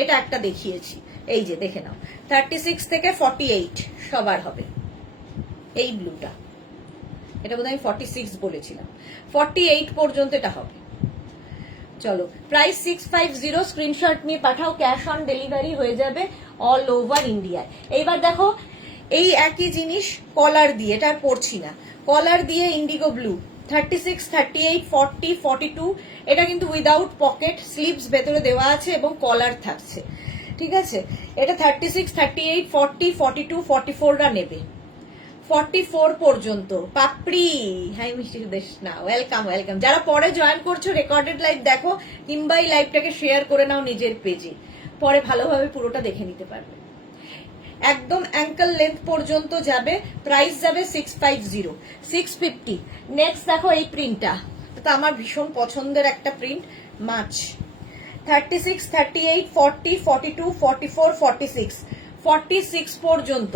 এটা একটা দেখিয়েছি, এই যে দেখে নাও, 36 থেকে 48 সবার হবে। এই ব্লুটা, এটা বোধহয় আমি 46 বলেছিলাম, 48 পর্যন্ত এটা হবে। চলো, প্রাইস 650। স্ক্রিনশট নিয়ে পাঠাও, ক্যাশ অন ডেলিভারি হয়ে যাবে অল ওভার ইন্ডিয়ায়। এইবার দেখো এই একই জিনিস কলার দিয়ে, এটা আর পড়ছি না, কলার দিয়ে ইন্ডিগো ব্লু, 36, 38, 40, 42। এটা কিন্তু উইদাউট পকেট, স্লিভস ভেতরে দেওয়া আছে এবং কলার থাকছে, ঠিক আছে। এটা 36, 38, 40, 42, 44রা নেবে, 44 পর্যন্ত। পাপড়ি, হাই মিষ্টি দেশনা, ওয়েলকাম ওয়েলকাম। যারা পরে জয়েন করছো রেকর্ডেড লাইভ দেখো, কিংবা এই লাইভটাকে শেয়ার করে নাও নিজের পেজে, পরে ভালোভাবে পুরোটা দেখে নিতে পারবে। একদম অ্যাঙ্কেল লেন্থ পর্যন্ত যাবে, প্রাইস যাবে 650, 650। নেক্সট দেখো এই প্রিন্টটা, এটা আমার ভীষণ পছন্দের একটা প্রিন্ট, মাছ। 36, 38, 40, 42, 44, 46, 46 পর্যন্ত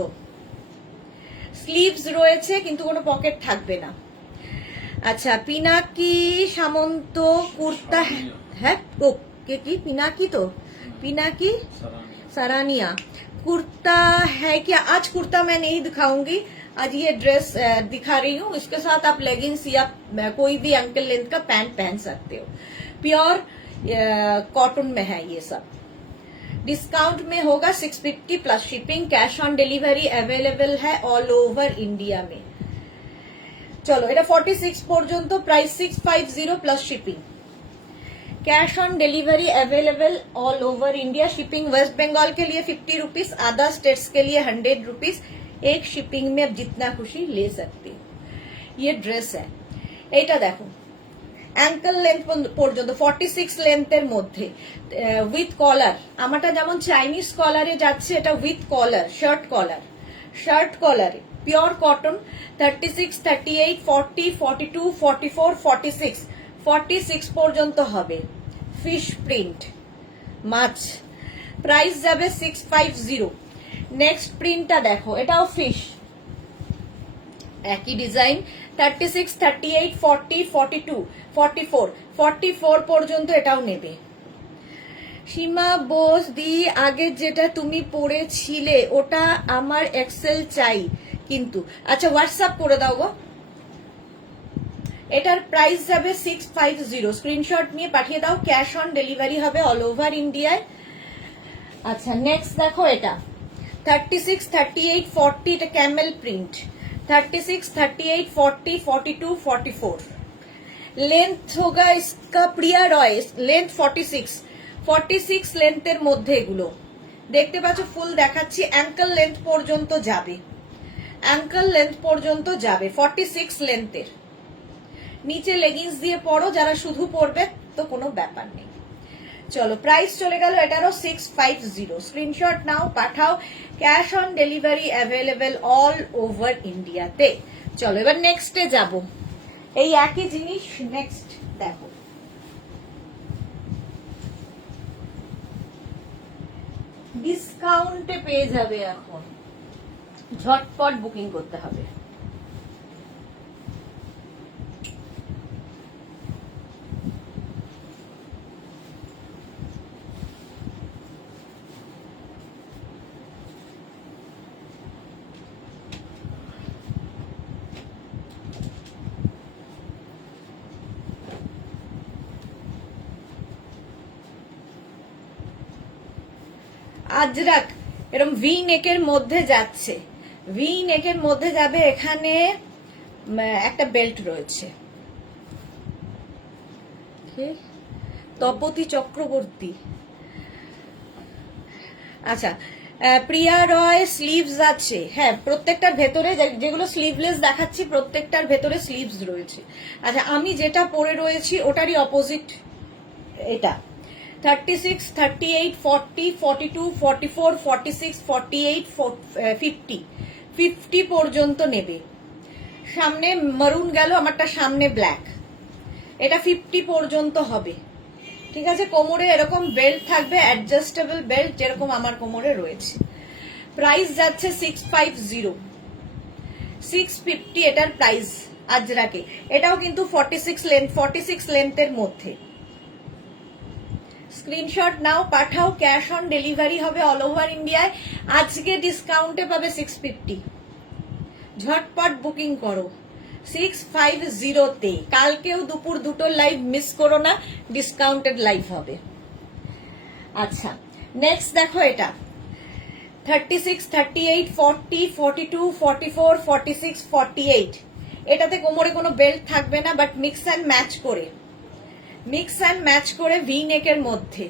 স্লিভস রয়েছে কিন্তু কোনো পকেট থাকবে না। আচ্ছা, পিনাকি সামন্ত কুর্তা, হ্যাঁ ও কে কি পিনাকি, তো পিনাকি सरानिया कुर्ता है क्या? आज कुर्ता मैं नहीं दिखाऊंगी, आज ये ड्रेस दिखा रही हूँ। इसके साथ आप लेगिंग्स या कोई भी एंकल लेंथ का पैंट पहन सकते हो। प्योर कॉटन में है ये सब। डिस्काउंट में होगा 650 plus shipping. Cash on delivery available है ऑल ओवर इंडिया में। चलो, এটা 46 পর্যন্ত, price 650 plus shipping. Cash on delivery available all over India. Shipping West Bengal के लिए 50 रुपीज, अदर स्टेट्स के लिए 100 रुपीज। एक शिपिंग में आप जितना खुशी ले सकते हो। ये ड्रेस है, এটা দেখো অ্যাঙ্কেল লেন্থ পর্যন্ত, 46 লেন্থের মধ্যে উইথ কলার। আমারটা যেমন চাইনিজ কলারে যাচ্ছে, এটা উইথ কলার, শার্ট কলারে, পিওর কটন। 36, 38, 40, 42, 44, 46, 46 পর্যন্ত হবে। ফিশ প্রিন্ট, মাছ। প্রাইস যাবে 650। নেক্সট প্রিন্টটা দেখো, এটাও ফিশ, একই ডিজাইন। 36, 38, 40, 42, 44, 44 পর্যন্ত এটাও নেবে। সীমা বোস দি, আগে যেটা তুমি পড়েছিলে ওটা আমার এক্সেল চাই কিন্তু। আচ্ছা, হোয়াটসঅ্যাপ করে দাও গো। এটার প্রাইস যাবে 650। স্ক্রিনশট নিয়ে পাঠিয়ে দাও, ক্যাশ অন ডেলিভারি হবে অল ওভার ইন্ডিয়ায়। আচ্ছা, নেক্সট দেখো এটা 36, 38, 40, এটা ক্যামেল প্রিন্ট। 36, 38, 40, 42, 44। लेंथ होगा इसका प्रिया रॉय, लेंथ 46, 46 লেন্থের মধ্যে এগুলো দেখতে পাচ্ছ। ফুল দেখাচ্ছি, অ্যাঙ্কেল লেন্থ পর্যন্ত যাবে, অ্যাঙ্কেল লেন্থ পর্যন্ত যাবে 46 লেন্থের। নিচে লেগিংস দিয়ে পরো, যারা শুধু পরবে তো কোনো ব্যাপার নেই। চলো, প্রাইস চলে গেল এটারও 650। স্ক্রিনশট নাও, পাঠাও। Cash on delivery available all over ইন্ডিয়াতে। চলো, এবার নেক্সটে যাব। এই একই জিনিস নেক্সট দেখো, ডিসকাউন্টে পেয়ে যাবে। এখন ঝটপট বুকিং করতে হবে। আজরাক এরকম ভি নেকের মধ্যে যাচ্ছে, ভি নেকের মধ্যে যাবে। এখানে একটা বেল্ট রয়েছে, তপতি চক্রবর্তী। আচ্ছা, প্রিয়া রয় স্লিভস আছে, হ্যাঁ প্রত্যেকটার ভেতরে যেগুলো স্লিভলেস দেখাচ্ছি প্রত্যেকটার ভেতরে স্লিভস রয়েছে। আচ্ছা আমি যেটা পরে রয়েছি ওটারই অপোজিট এটা 36, 38, 40, 42, 44, 46, 48, 50 50 পর্যন্ত নেবে। সামনে মারুন গেল, আমারটা সামনে ব্ল্যাক, এটা 50 পর্যন্ত হবে। ঠিক আছে, কোমরে এরকম বেল্ট থাকবে, অ্যাডজাস্টেবল বেল্ট যেরকম আমার কোমরে রয়েছে। প্রাইস যাচ্ছে 650, 650 এটার প্রাইস আজরাকে। এটাও কিন্তু 46 লেন্থের মধ্যে। স্ক্রিনশট নাও, পাঠাও, ক্যাশ অন ডেলিভারি হবে অল ওভার ইন্ডিয়ায়। আজকে ডিসকাউন্টে পাবে 650, ঝটপট বুকিং করো 650-তে। কালকেও দুপুর 2টোর লাইভ মিস করো না, ডিসকাউন্টেড লাইভ হবে। আচ্ছা নেক্সট দেখো এটা 36, 38, 40, 42, 44, 46, 48। এটাতে কোমরে কোনো বেল্ট থাকবে না, বাট মিক্স অ্যান্ড ম্যাচ করে ভি নেকের মধ্যে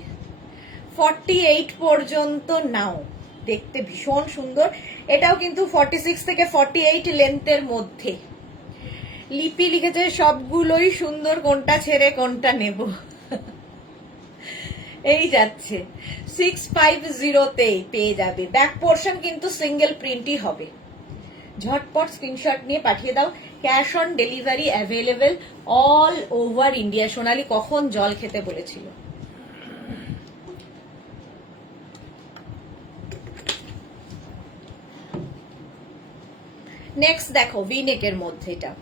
48 পর্যন্ত নাও, দেখতে ভীষণ সুন্দর। এটাও কিন্তু 46 থেকে 48 লেন্থের মধ্যে। লিপি লিখেছে সবগুলোই সুন্দর, কোনটা ছেড়ে কোনটা নেব। এই যাচ্ছে 650-তেই পেয়ে যাবে। ব্যাক পোর্শন কিন্তু সিঙ্গেল প্রিন্টই হবে। ঝটপট স্ক্রিনশট নিয়ে পাঠিয়ে দাও। Cash on delivery available all over India. Sonali কখন জল খেতে বলেছিল? নেক্সট দেখো ভি নেকের মধ্যে এটা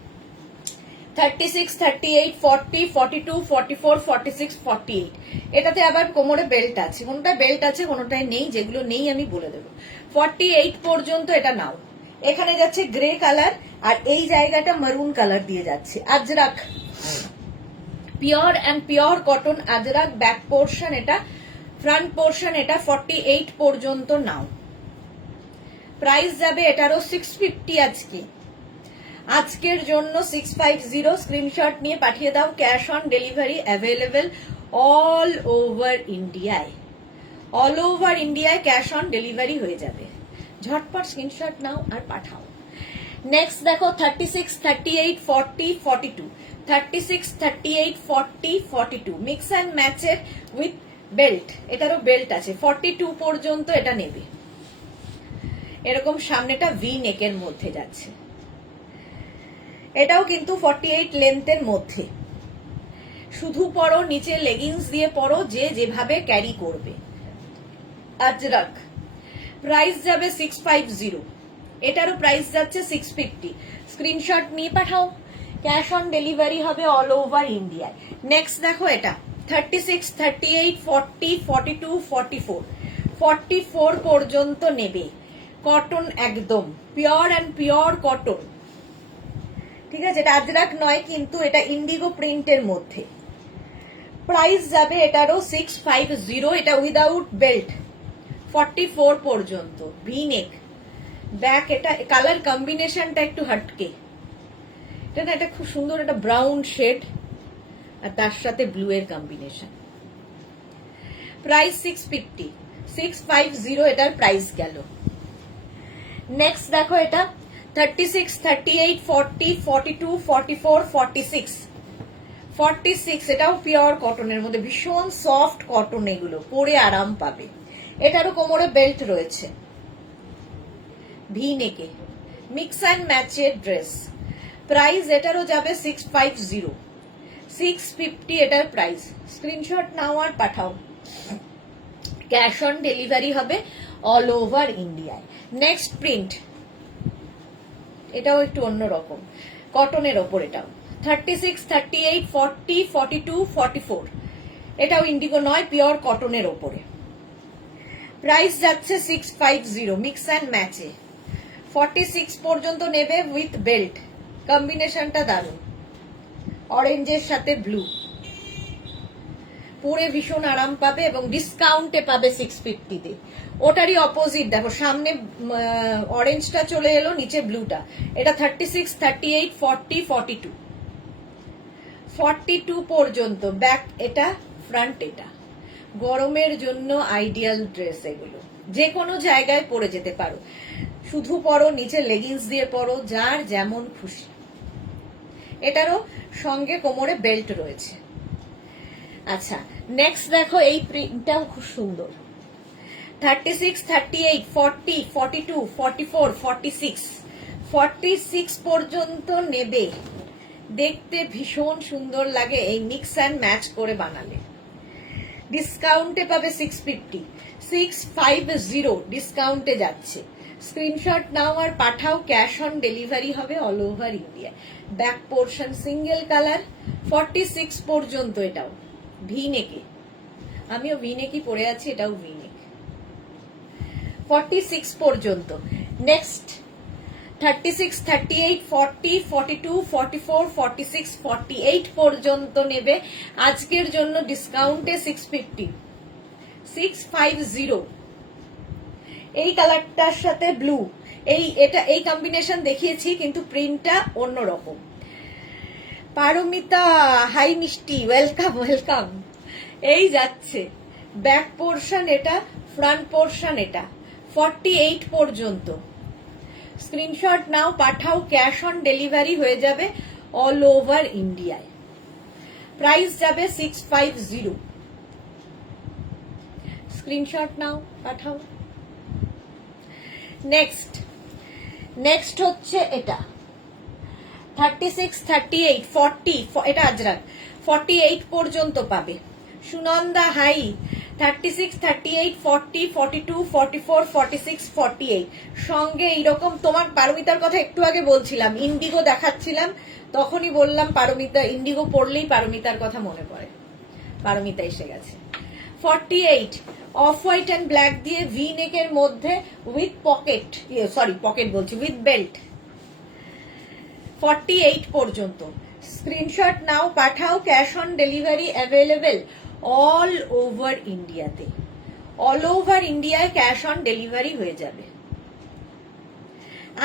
36, 38, 40, 42, 44, 46, 48। এটাতে আবার কোমরে বেল্ট আছে, কোনটা বেল্ট আছে কোনটায় নেই, যেগুলো নেই আমি বলে দেবো। 48 পর্যন্ত এটা নাও। এখানে যাচ্ছে গ্রে কালার, আর এই জায়গাটা মারুন কালার দিয়ে যাচ্ছে। Ajrak, pure and pure cotton Ajrak. Back portion এটা, ফ্রন্ট পোর্শন এটা। 48 পর্যন্ত নাও। প্রাইস যাবে এটারও 650 আজকের জন্য 650। স্ক্রিনশট নিয়ে পাঠিয়ে দাও। Cash on delivery available all over ইন্ডিয়ায় ক্যাশ অন ডেলিভারি হয়ে যাবে। ঝটপট স্ক্রিনশট নাও আর পাঠাও। নেক্সট দেখো 36, 38, 40, 42। 36, 38, 40, 42 মিক্স অ্যান্ড ম্যাচের উইথ বেল্ট। এটারও বেল্ট আছে। 42 পর্যন্ত এটা নেবে। এরকম সামনেটা ভি নেকের মধ্যে যাচ্ছে। এটাও কিন্তু 48 লেন্থের মধ্যে। শুধু পরো, নিচে লেগিংস দিয়ে পরো, যে যেভাবে ক্যারি করবে। আজরাক প্রাইস যাবে 650। এটারও প্রাইস যাচ্ছে 650। স্ক্রিনশট নিয়ে পাঠাও। ক্যাশ অন ডেলিভারি হবে অল ওভার ইন্ডিয়ায়। নেক্সট দেখো এটা 36, 38, 40, 42, 44। 44 পর্যন্ত নেবে। কটন একদম পিওর অ্যান্ড পিওর কটন। ঠিক আছে, এটা আজরাক নয় কিন্তু এটা ইন্ডিগো প্রিন্টের মধ্যে। প্রাইস যাবে এটারও 650। এটা উইদাউট বেল্ট। 44 পর্যন্ত। ভি নেক, ব্যাক। এটা কালার কম্বিনেশনটা একটু হাটকে। এটা না, এটা খুব সুন্দর, এটা ব্রাউন শেড আর তার সাথে ব্লু এর কম্বিনেশন। প্রাইস 650, 650 এটার প্রাইস গেল। নেক্সট দেখো এটা 36, 38, 40, 42, 44, 46। 46 এটাও পিওর কটনের মধ্যে, ভীষণ সফট কটন, এগুলো পরে আরাম পাবে। এটারও কোমরে বেল্ট রয়েছে। ভি নেকে মিক্স অ্যান্ড ম্যাচের ড্রেস। প্রাইস এটারও যাবে 650, 650 এটার প্রাইস। স্ক্রিনশট নাও আর পাঠাও। ক্যাশ অন ডেলিভারি হবে অল ওভার ইন্ডিয়ায়। নেক্সট প্রিন্ট, এটাও একটু অন্যরকম, কটনের ওপর। এটাও 36, 38, 40, 42, 44। এটাও ইন্ডিগো নয়, পিওর কটনের ওপরে। প্রাইস যাচ্ছে 650 মিক্স অ্যান্ড ম্যাচে। 46 পর্যন্ত নেবে উইথ বেল্ট। কম্বিনেশনটা দারুণ, অরেঞ্জের সাথে ব্লু। পরে ভীষণ আরাম পাবে এবং ডিসকাউন্টে পাবে 650-তে। ওটারই অপোজিট দেখো, সামনে অরেঞ্জটা চলে এলো, নিচে ব্লুটা। এটা 36, 38, 40, 42। 42 পর্যন্ত ব্যাক এটা, ফ্রন্ট এটা। গরমের জন্য আইডিয়াল ড্রেস এগুলো। যে কোনো জায়গায় পরে যেতে পারো, শুধু পরো, নিচে লেগিংস দিয়ে পরো, যার যেমন খুশি। এটারও সঙ্গে কোমরে বেল্ট রয়েছে। আচ্ছা, নেক্সট দেখো, এই প্রিন্টটাও খুব সুন্দর। 36, 38, 40, 42, 44, 46, 46 পর্যন্ত নেবে। দেখতে ভীষণ সুন্দর লাগে এই মিক্স অ্যান্ড ম্যাচ করে বানালে। ডিসকাউন্টে পাবে 650, 650 ডিসকাউন্টে যাচ্ছে। স্ক্রিনশট নাও আর পাঠাও, ক্যাশ অন ডেলিভারি হবে all over India. Back portion single colour, 46 পর্যন্ত। এটাও ভি নেকে, আমিও ভি নেকই পরে আছি, এটাও ভি নেক। 46 পর্যন্ত। নেক্সট 36, 38, 40, 42, 44, 46, 48 পর্যন্ত নেবে। আজকের জন্য ডিসকাউন্টে 650, 650। এই কালারটার সাথে ব্লু, এই কম্বিনেশন দেখিয়েছি, কিন্তু প্রিন্টটা অন্যরকম। পারমিতা, হাই মিষ্টি, ওয়েলকাম ওয়েলকাম। এই যাচ্ছে ব্যাক পোর্শন এটা, ফ্রন্ট পোর্শন এটা, 48 পর্যন্ত। স্ক্রিনশট নাও পাঠাও, ক্যাশ অন ডেলিভারি হয়ে যাবে অল ওভার ইন্ডিয়ায়। প্রাইস যাবে 650। স্ক্রিনশট নাও পাঠাও। নেক্সট হচ্ছে এটা 36, 38, 40, এটা আজরাক, 48 পর্যন্ত পাবে। সুনন্দা হাই। 36, 38, 40, 42, 44, 46, 48 সঙ্গে এইরকম। তোমার পারমিতার কথা একটু আগে বলছিলাম, ইন্ডিগো দেখাচ্ছিলাম, তখনই বললাম পারমিতা, ইন্ডিগো পড়লেই পারমিতার কথা মনে পড়ে। পারমিতা এসে গেছে। 48 অফ হোয়াইট অ্যান্ড ব্ল্যাক দিয়ে ভি নেকের মধ্যে উইথ পকেট, পকেট বলছি, উইথ বেল্ট। 48 পর্যন্ত। স্ক্রিনশট নাও পাঠাও, cash on delivery available all over ইন্ডিয়াতে। অল ওভার ইন্ডিয়ায় ক্যাশ অন ডেলিভারি হয়ে যাবে।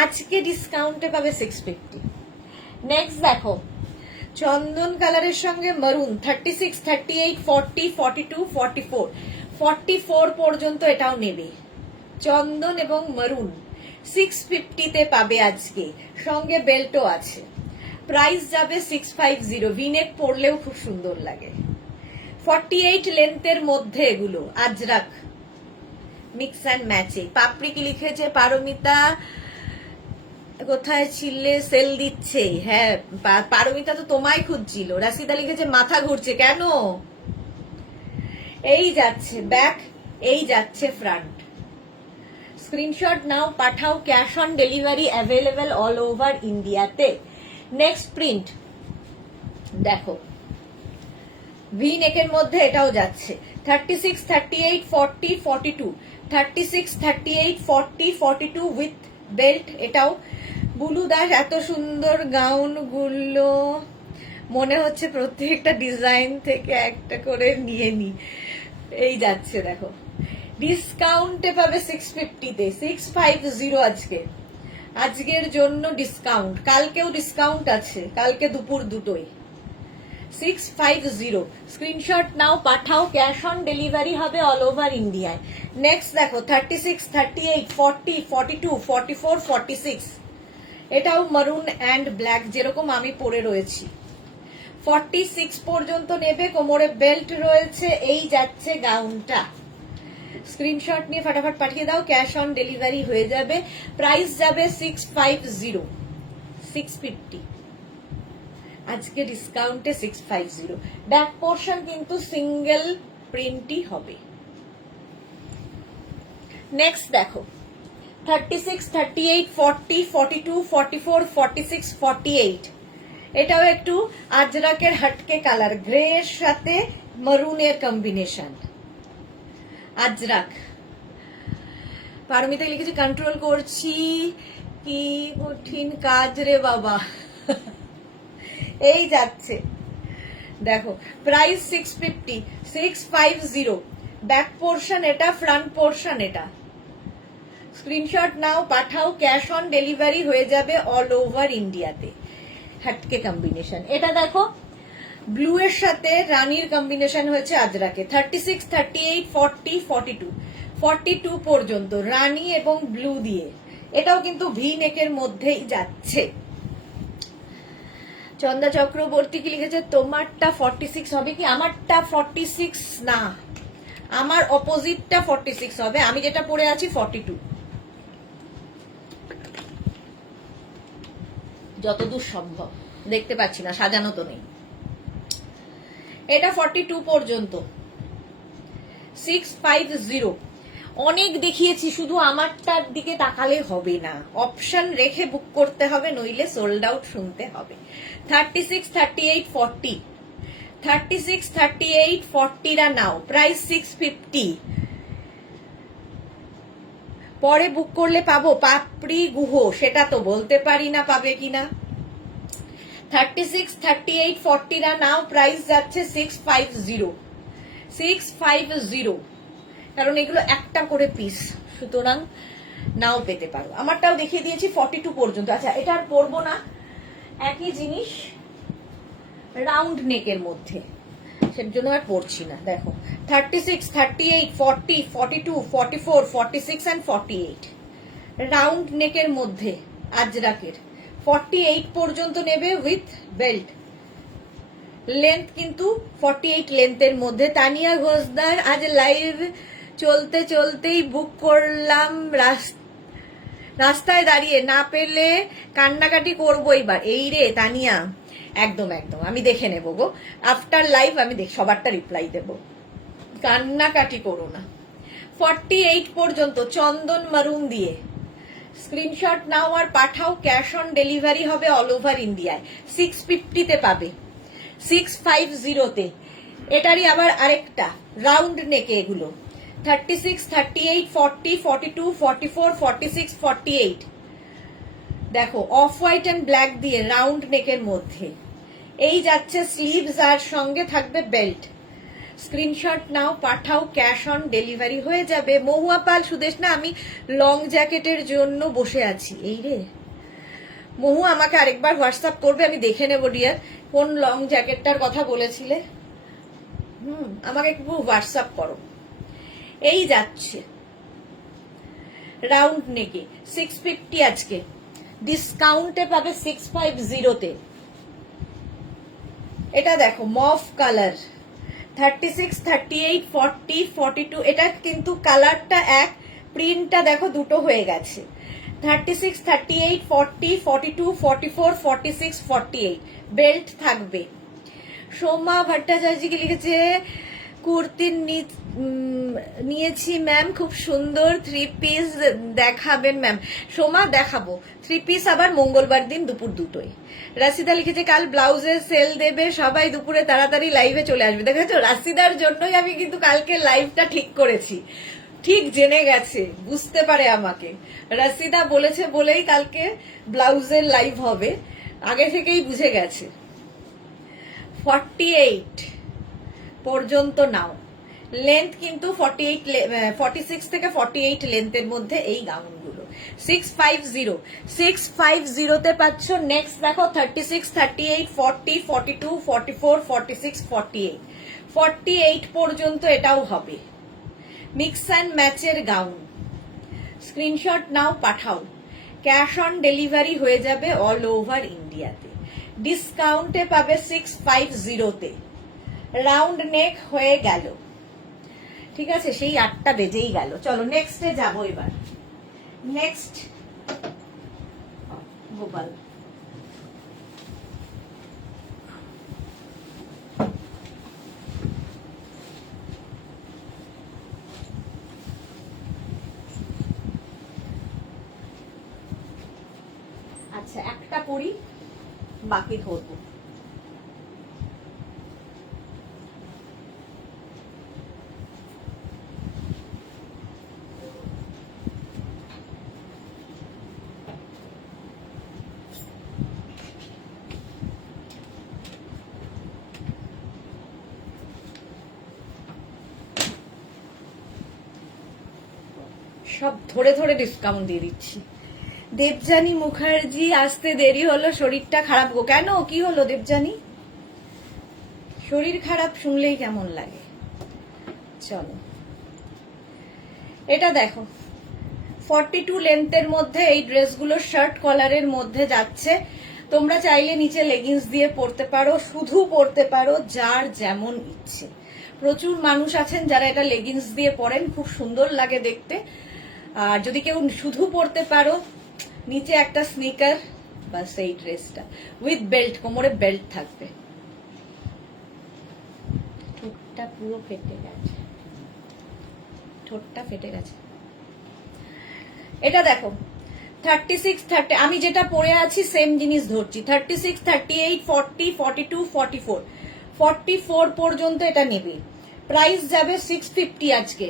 আজকে ডিসকাউন্টে পাবে 650। নেক্সট দেখো, চন্দন কালারের সঙ্গে মারুন, 36, 38, 40, 42, 44, 44 পর্যন্ত এটাও নেবে। চন্দন এবং মারুন 650-তে পাবে আজকে, সঙ্গে বেল্টও আছে। প্রাইস যাবে 650। ভিনেক পরলেও খুব সুন্দর লাগে। 48 লেন্থের মধ্যে এগুলো আজরাক মিক্স অ্যান্ড ম্যাচে। পাপড়ি কি লিখেছে পারমিতা, কোথায় ছিলে, সেল দিচ্ছে। হ্যাঁ, পারমিতা তো তোমায় খুঁজছিল। রাশিদা লিখেছে মাথা ঘুরছে কেন। এই যাচ্ছে ব্যাক, এই যাচ্ছে ফ্রন্ট। স্ক্রিনশট নাও পাঠাও, cash on delivery available all over ইন্ডিয়াতে। নেক্সট প্রিন্ট দেখো, ভি নেকের মধ্যে এটাও যাচ্ছে। 36, 38, 40, 42, 36, 38, 40, 42 উইথ বেল্ট। এটাও বুলু দাস, এত সুন্দর গাউন গুলো মনে হচ্ছে প্রত্যেকটা ডিজাইন থেকে একটা করে নিয়ে নি। এই যাচ্ছে দেখো, ডিসকাউন্টে পাবে 650-তে, 650 আজকের জন্য ডিসকাউন্ট। কালকেও ডিসকাউন্ট আছে, কালকে দুপুর 2টোয়। 650। স্ক্রিনশট নাও পাঠাও, ক্যাশ অন ডেলিভারি হবে অল ওভার ইন্ডিয়ায়। নেক্সট দেখো 36, 38, 40, 42, 44, 46 এটাও মারুন অ্যান্ড ব্ল্যাক, যেরকম আমি পরে রয়েছি। 46 পর্যন্ত নেবে, কোমরে বেল্ট রয়েছে। এই যাচ্ছে গাউনটা। স্ক্রিনশট নিয়ে ফটাফট পাঠিয়ে দাও, ক্যাশ অন ডেলিভারি হয়ে যাবে। প্রাইস যাবে 650, 650 আজকে ডিসকাউন্টে 650। ব্যাক পোর্শন কিন্তু সিঙ্গেল প্রিন্টই হবে। নেক্সট দেখো 36, 38, 40, 42, 44, 46, 48 এটাও একটু আজরাকের হটকে কালার, গ্রে এর সাথে মারুনের কম্বিনেশন। আজরাক। পারমিতা লিখেছে কন্ট্রোল করছি, কি কঠিন কাজ রে বাবা। এই যাচ্ছে দেখো, প্রাইস 650, 650। ব্যাক পোর্শন এটা, ফ্রন্ট পোর্শন এটা। স্ক্রিনশট নাও পাঠাও, ক্যাশ অন ডেলিভারি হয়ে যাবে অল ওভার ইন্ডিয়াতে। হটকে কম্বিনেশন। এটা দেখো, ব্লু এর সাথে রানীর কম্বিনেশন হয়েছে আজরাকে। 36, 38, 40, 42, 42 পর্যন্ত রানী এবং ব্লু দিয়ে, এটাও কিন্তু ভি নেকের মধ্যেই যাচ্ছে। চন্দা চক্রবর্তী কি লিখেছে, তোমারটা 46 হবে কি? আমারটা 46 না, আমার অপোজিটটা 46 হবে, আমি যেটা পরে আছি 42, যতদূর সম্ভব। দেখতে পাচ্ছি না, সাজানো তো নেই। এটা 42 পর্যন্ত, 650। অনেক দেখিয়েছি, শুধু আমারটার দিকে তাকালে হবে না, অপশন রেখে বুক করতে হবে, নইলে সোল্ড আউট শুনতে হবে। 36, 38, 40, 36, 38, 40 রা নাও, প্রাইস 650। পরে বুক করলে পাবো পাপড়ি গুহ, সেটা তো বলতে পারি না পাবে কিনা। 36, 38, 40 রা নাও, প্রাইস যাচ্ছে 650, 650, কারণ এগুলো একটা করে পিস, সুতরাং নাও পেতে পারো। আমারটাও দেখিয়ে দিয়েছি 42 পর্যন্ত। আচ্ছা, এটা আর পরবো না, একই জিনিস রাউন্ড নেকের মধ্যে, সের জন্য আর পড়ছি না। দেখো 36, 38, 40, 42, 44, 46 and 48 রাউন্ড নেকের মধ্যে আজরাকের। 48 পর্যন্ত নেবে উইথ বেল্ট, লেন্থ কিন্তু 48 লেন্থের মধ্যে। তানিয়া ঘোষদার আজ লাইভ চলতে চলতেই বুক করলাম, রাস্তায় দাঁড়িয়ে, না পেলে কান্নাকাটি করবো এবার। এই রে তানিয়া, একদম একদম আমি দেখে নেবো গো, আফটার লাইভ আমি সবারটা রিপ্লাই দেবো, কান্নাকাটি করো না। 48 পর্যন্ত চন্দন মারুন দিয়ে স্ক্রিনশট নাও আর পাঠাও, ক্যাশ অন ডেলিভারি হবে অল ওভার ইন্ডিয়ায়। 650 তে পাবে, 650 তে। এটারই আবার আরেকটা রাউন্ড নেকে এগুলো, 36, 38, 40, 42, 44, 46, 48। দেখো অফ হোয়াইট এন্ড ব্ল্যাক দিয়ে রাউন্ড নেকের মধ্যে, এই যাচ্ছে স্লিভস আর সঙ্গে থাকবে বেল্ট। স্ক্রিনশট নাও পাঠাও, ক্যাশ অন ডেলিভারি হয়ে যাবে। মহুয়া পাল সুদেশ না, আমি লং জ্যাকেটের জন্য বসে আছি। এই রে মহু, আমাকে আরেকবার হোয়াটসঅ্যাপ করবে, আমি দেখে নেব ডিয়ার, কোন লং জ্যাকেটটার কথা বলেছিলে। আমাকে একটু হোয়াটসঅ্যাপ করো। এই যাচ্ছে রাউন্ড নেকে 650, আজকে ডিসকাউন্টে পাবে 650 তে। এটা দেখো মফ কালার, 36, 38, 40, 42, এটা কিন্তু কালারটা এক, প্রিন্টটা দেখো দুটো হয়ে গেছে। 36, 38, 40, 42, 44, 46, 48 বেল্ট থাকবে। সোমা ভট্টাচার্য কি লিখেছে, কুর্তি নিয়েছি ম্যাম, খুব সুন্দর 3 পিস দেখাবেন ম্যাম। সোমা দেখাবো 3 পিস, আবার মঙ্গলবার দিন দুপুর 2টোয়। রাশিদা লিখেছে কাল ব্লাউজের সেল দেবে, সবাই দুপুরে তাড়াতাড়ি লাইভে চলে আসবে। দেখেছো, রাশিদার জন্যই আমি কিন্তু কালকে লাইভটা ঠিক করেছি, ঠিক জেনে গেছে, বুঝতে পারে আমাকে। রাশিদা বলেছে বলেই কালকে ব্লাউজের লাইভ হবে, আগে থেকেই বুঝে গেছে। 48 পর্যন্ত নাও, লেন্থ কিন্তু 46 থেকে 48 লেন্থের মধ্যে এই গাউনগুলো। 650, 650 তে পাচ্ছ। নেক্সট দেখো 36, 38, 40, 42, 44, 46, 48 48 পর্যন্ত এটাও হবে। মিক্স অ্যান্ড ম্যাচের গাউন, স্ক্রিনশট নাও পাঠাও, ক্যাশ অন ডেলিভারি হয়ে যাবে অল ওভার ইন্ডিয়াতে। ডিসকাউন্টে পাবে 650 তে। রাউন্ড নেক হয়ে গেল, ঠিক আছে, সেই 8টা বেজেই গেল। চলো নেক্সটে যাবো এবার। নেক্সট গোপাল, আচ্ছা একটা পড়ি, বাকি ধরবো। সব ধরে ধরে ডিসকাউন্ট দিয়ে দিচ্ছি। দেবযানী মুখার্জি আসতে দেরি হলো, শরীরটা খারাপ গো। কেন, কি হলো দেবযানী? শরীর খারাপ শুনলেই কেমন লাগে। চলো এটা দেখো 42 লেন্থের মধ্যে এই ড্রেসগুলো শার্ট কলারের মধ্যে যাচ্ছে। তোমরা চাইলে নিচে লেগিংস দিয়ে পরতে পারো, শুধু পরতে পারো, যার যেমন ইচ্ছে। প্রচুর মানুষ আছেন যারা এটা লেগিংস দিয়ে পরেন, খুব সুন্দর লাগে দেখতে। আর যদি কেউ শুধু পরতে পারো, নিচে একটা স্নিকার, বাস এই ড্রেসটা উইথ বেল্ট, কোমরে বেল্ট থাকবে। ঠোঁটটা পুরো ফেটে গেছে, ঠোঁটটা ফেটে গেছে। এটা দেখো 36, 30, আমি যেটা পরে আছি সেম জিনিস ধরছি। 36, 38, 40, 42, 44, 44 পর্যন্ত এটা নেবে। প্রাইস যাবে 650 আজকে।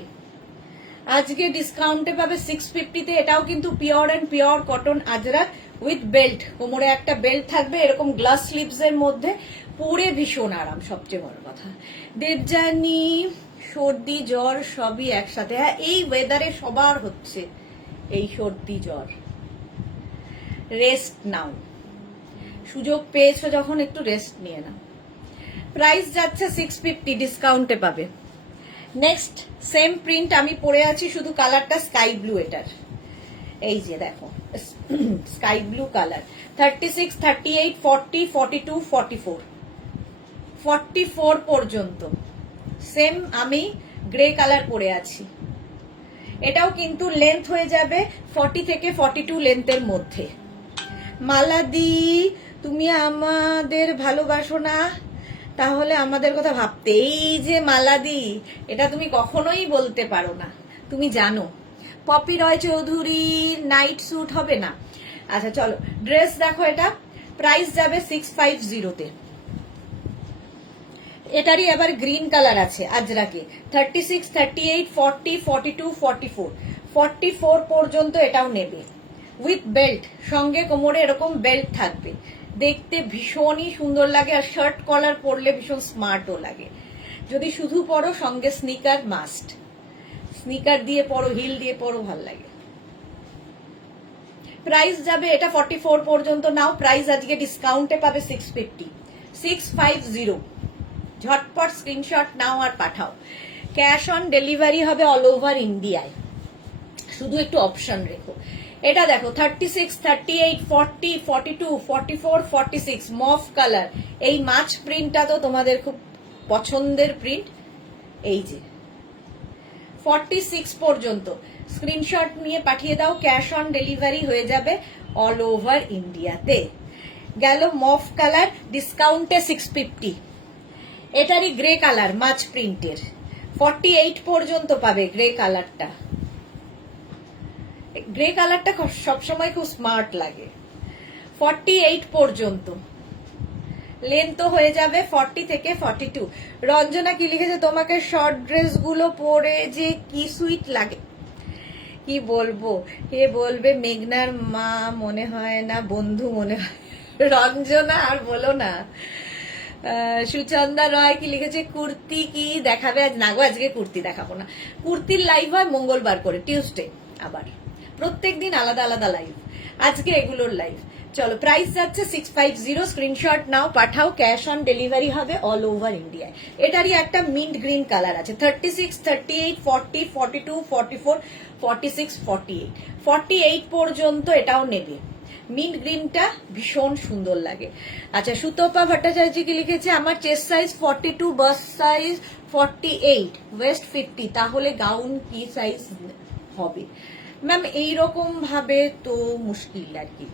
আজকে ডিসকাউন্টে পাবে 650-তে। এটাও কিন্তু pure and pure cotton Ajrak with belt, কোমরে একটা বেল্ট থাকবে এরকম গ্লাস স্লিভস এর মধ্যে, পরে ভীষণ আরাম। সবচেয়ে বড় কথা, দেবযানী সর্দি জ্বর সবই একসাথে। হ্যাঁ, এই ওয়েদারে সবার হচ্ছে এই সর্দি জ্বর। রেস্ট নাও, সুযোগ পেয়েছো যখন একটু রেস্ট নিয়ে নাও। প্রাইস যাচ্ছে 650, ডিসকাউন্টে পাবে। নেক্সট সেম প্রিন্ট আমি পরে আছি, শুধু কালারটা স্কাই ব্লু। এটার এই যে দেখো স্কাই ব্লু কালার। 36, 38, 40, 42, 44, 44 পর্যন্ত সেম আমি গ্রে কালার পরে আছি। এটাও কিন্তু লেন্থ হয়ে যাবে 40 থেকে 42 লেন্থের মধ্যে। মালাদি, তুমি আমাদের ভালোবাসো না? তাহলে আমাদের কথা ভাবতে। এই যে মালাদি, এটা তুমি কখনোই বলতে পারো না, তুমি জানো। পপি রয় চৌধুরীর নাইট স্যুট হবে না? আচ্ছা চলো, ড্রেস দেখো। এটা প্রাইস যাবে 650-তে। এটারই আবার গ্রিন কালার আছে আজরাকে। 36, 38, 40, 42, 44, 44 পর্যন্ত এটাও নেবে উইথ বেল্ট, সঙ্গে কোমরে এরকম বেল্ট থাকবে। দেখতে ভীষণই সুন্দর লাগে, আর শার্ট কলার পরলে ভীষণ স্মার্টও লাগে। যদি শুধু পরো, সঙ্গে স্নিকার মাস্ট। স্নিকার দিয়ে পরো, হিল দিয়ে পরো, ভাল লাগে। প্রাইস যাবে এটা 44 পর্যন্ত নাও। প্রাইস আজকে ডিসকাউন্টে পাবে 650, 650। ঝটপট স্ক্রিনশট নাও আর পাঠাও। ক্যাশ অন ডেলিভারি হবে অল ওভার ইন্ডিয়ায়, শুধু একটু অপশন রেখো। এটা দেখো 36, 38, 40, 42, 44, 46 মফ কালার। এই মাছ প্রিন্টটা তো তোমাদের খুব পছন্দের প্রিন্ট। এই যে 46 পর্যন্ত স্ক্রিনশট নিয়ে পাঠিয়ে দাও। ক্যাশ অন ডেলিভারি হয়ে যাবে অল ওভার ইন্ডিয়াতে। গেল মফ কালার, ডিসকাউন্টে 650। এটারই গ্রে কালার মাছ প্রিন্টের, 48 পর্যন্ত পাবে গ্রে কালারটা। গ্রে কালারটা সবসময় খুব স্মার্ট লাগে। 48 পর্যন্ত লেন্থ হয়ে যাবে 40 থেকে 42। রঞ্জনা কি লিখেছে, তোমাকে শর্ট ড্রেস গুলো পরে যে কি সুইট লাগে। কি বলবো, হে বলবে মেঘনার মা মনে হয় না, বন্ধু মনে হয়। রঞ্জনা আর বলো না। সুচন্দা রয় কি লিখেছে, কুর্তি কি দেখাবে আজ? না গো, আজকে কুর্তি দেখাবো না। কুর্তির লাইভ হয় মঙ্গলবার করে, টিউসডে। আবার প্রত্যেকদিন আলাদা আলাদা লাইভ, আজকে এগুলোর লাইভ। চলো, প্রাইস যাচ্ছে 650। স্ক্রিনশট নাও, পাঠাও। ক্যাশ অন ডেলিভারি হবে অল ওভার ইন্ডিয়ায়। এটারই একটা মিন্ট গ্রিন কালার আছে। 36, 38, 40, 42, 44, 46, 48, 48 পর্যন্ত এটাও নেবে। মিন্ট গ্রিনটা ভীষণ সুন্দর লাগে। আচ্ছা, সুতপা ভট্টাচার্য কি লিখেছে, আমার chest size 42, bust size 48, waist 50, তাহলে গাউন কি সাইজ হবে? ম্যাম এইরকম ভাবে তো মুশকিল আর কি,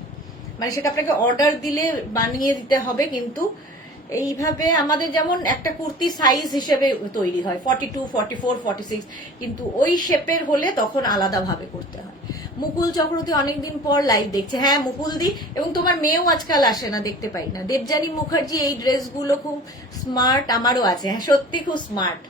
মানে সেটা আপনাকে অর্ডার দিলে বানিয়ে দিতে হবে। কিন্তু এইভাবে আমাদের যেমন একটা কুর্তি সাইজ হিসেবে তৈরি হয় 42, 44, 46, কিন্তু ওই শেপের হলে তখন আলাদাভাবে করতে হয়। মুকুল চক্রবর্তী অনেকদিন পর লাইভ দেখছে। হ্যাঁ মুকুল দি, এবং তোমার মেয়েও আজকাল আসে না, দেখতে পাই না। দেবযানী মুখার্জি, এই ড্রেসগুলো খুব স্মার্ট, আমারও আছে। হ্যাঁ সত্যি খুব স্মার্ট।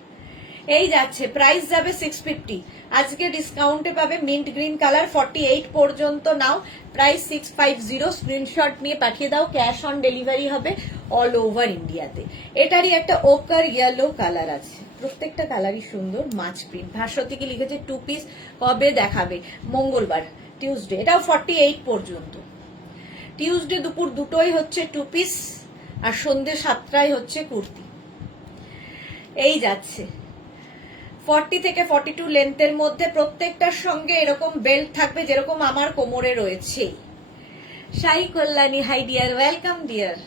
এই যাচ্ছে, প্রাইস যাবে 650। আজকে ডিসকাউন্টে পাবে মিন্ট গ্রিন কালার, 48 পর্যন্ত নাও। প্রাইস 650। স্ক্রিনশট নিয়ে পাঠিয়ে দাও। ক্যাশ অন ডেলিভারি হবে অল ওভার ইন্ডিয়াতে। এটারই একটা ওকার ইয়েলো কালার আছে। প্রত্যেকটা কালারই সুন্দর, মাছ প্রিন্ট। ভাস্বতী কি লিখেছে, 2 পিস কবে দেখাবে? মঙ্গলবার, টিউসডে। এটাও 48 পর্যন্ত। টিউসডে দুপুর 2টোই হচ্ছে 2 পিস, আর সন্ধ্যে 7টায় হচ্ছে কুর্তি। এই যাচ্ছে 40 থেকে 42 লেন্থের মধ্যে, প্রত্যেকটার সঙ্গে এরকম বেল্ট থাকবে যেরকম আমার কোমরে রয়েছে। সাই Kalyani, high deer, welcome deer.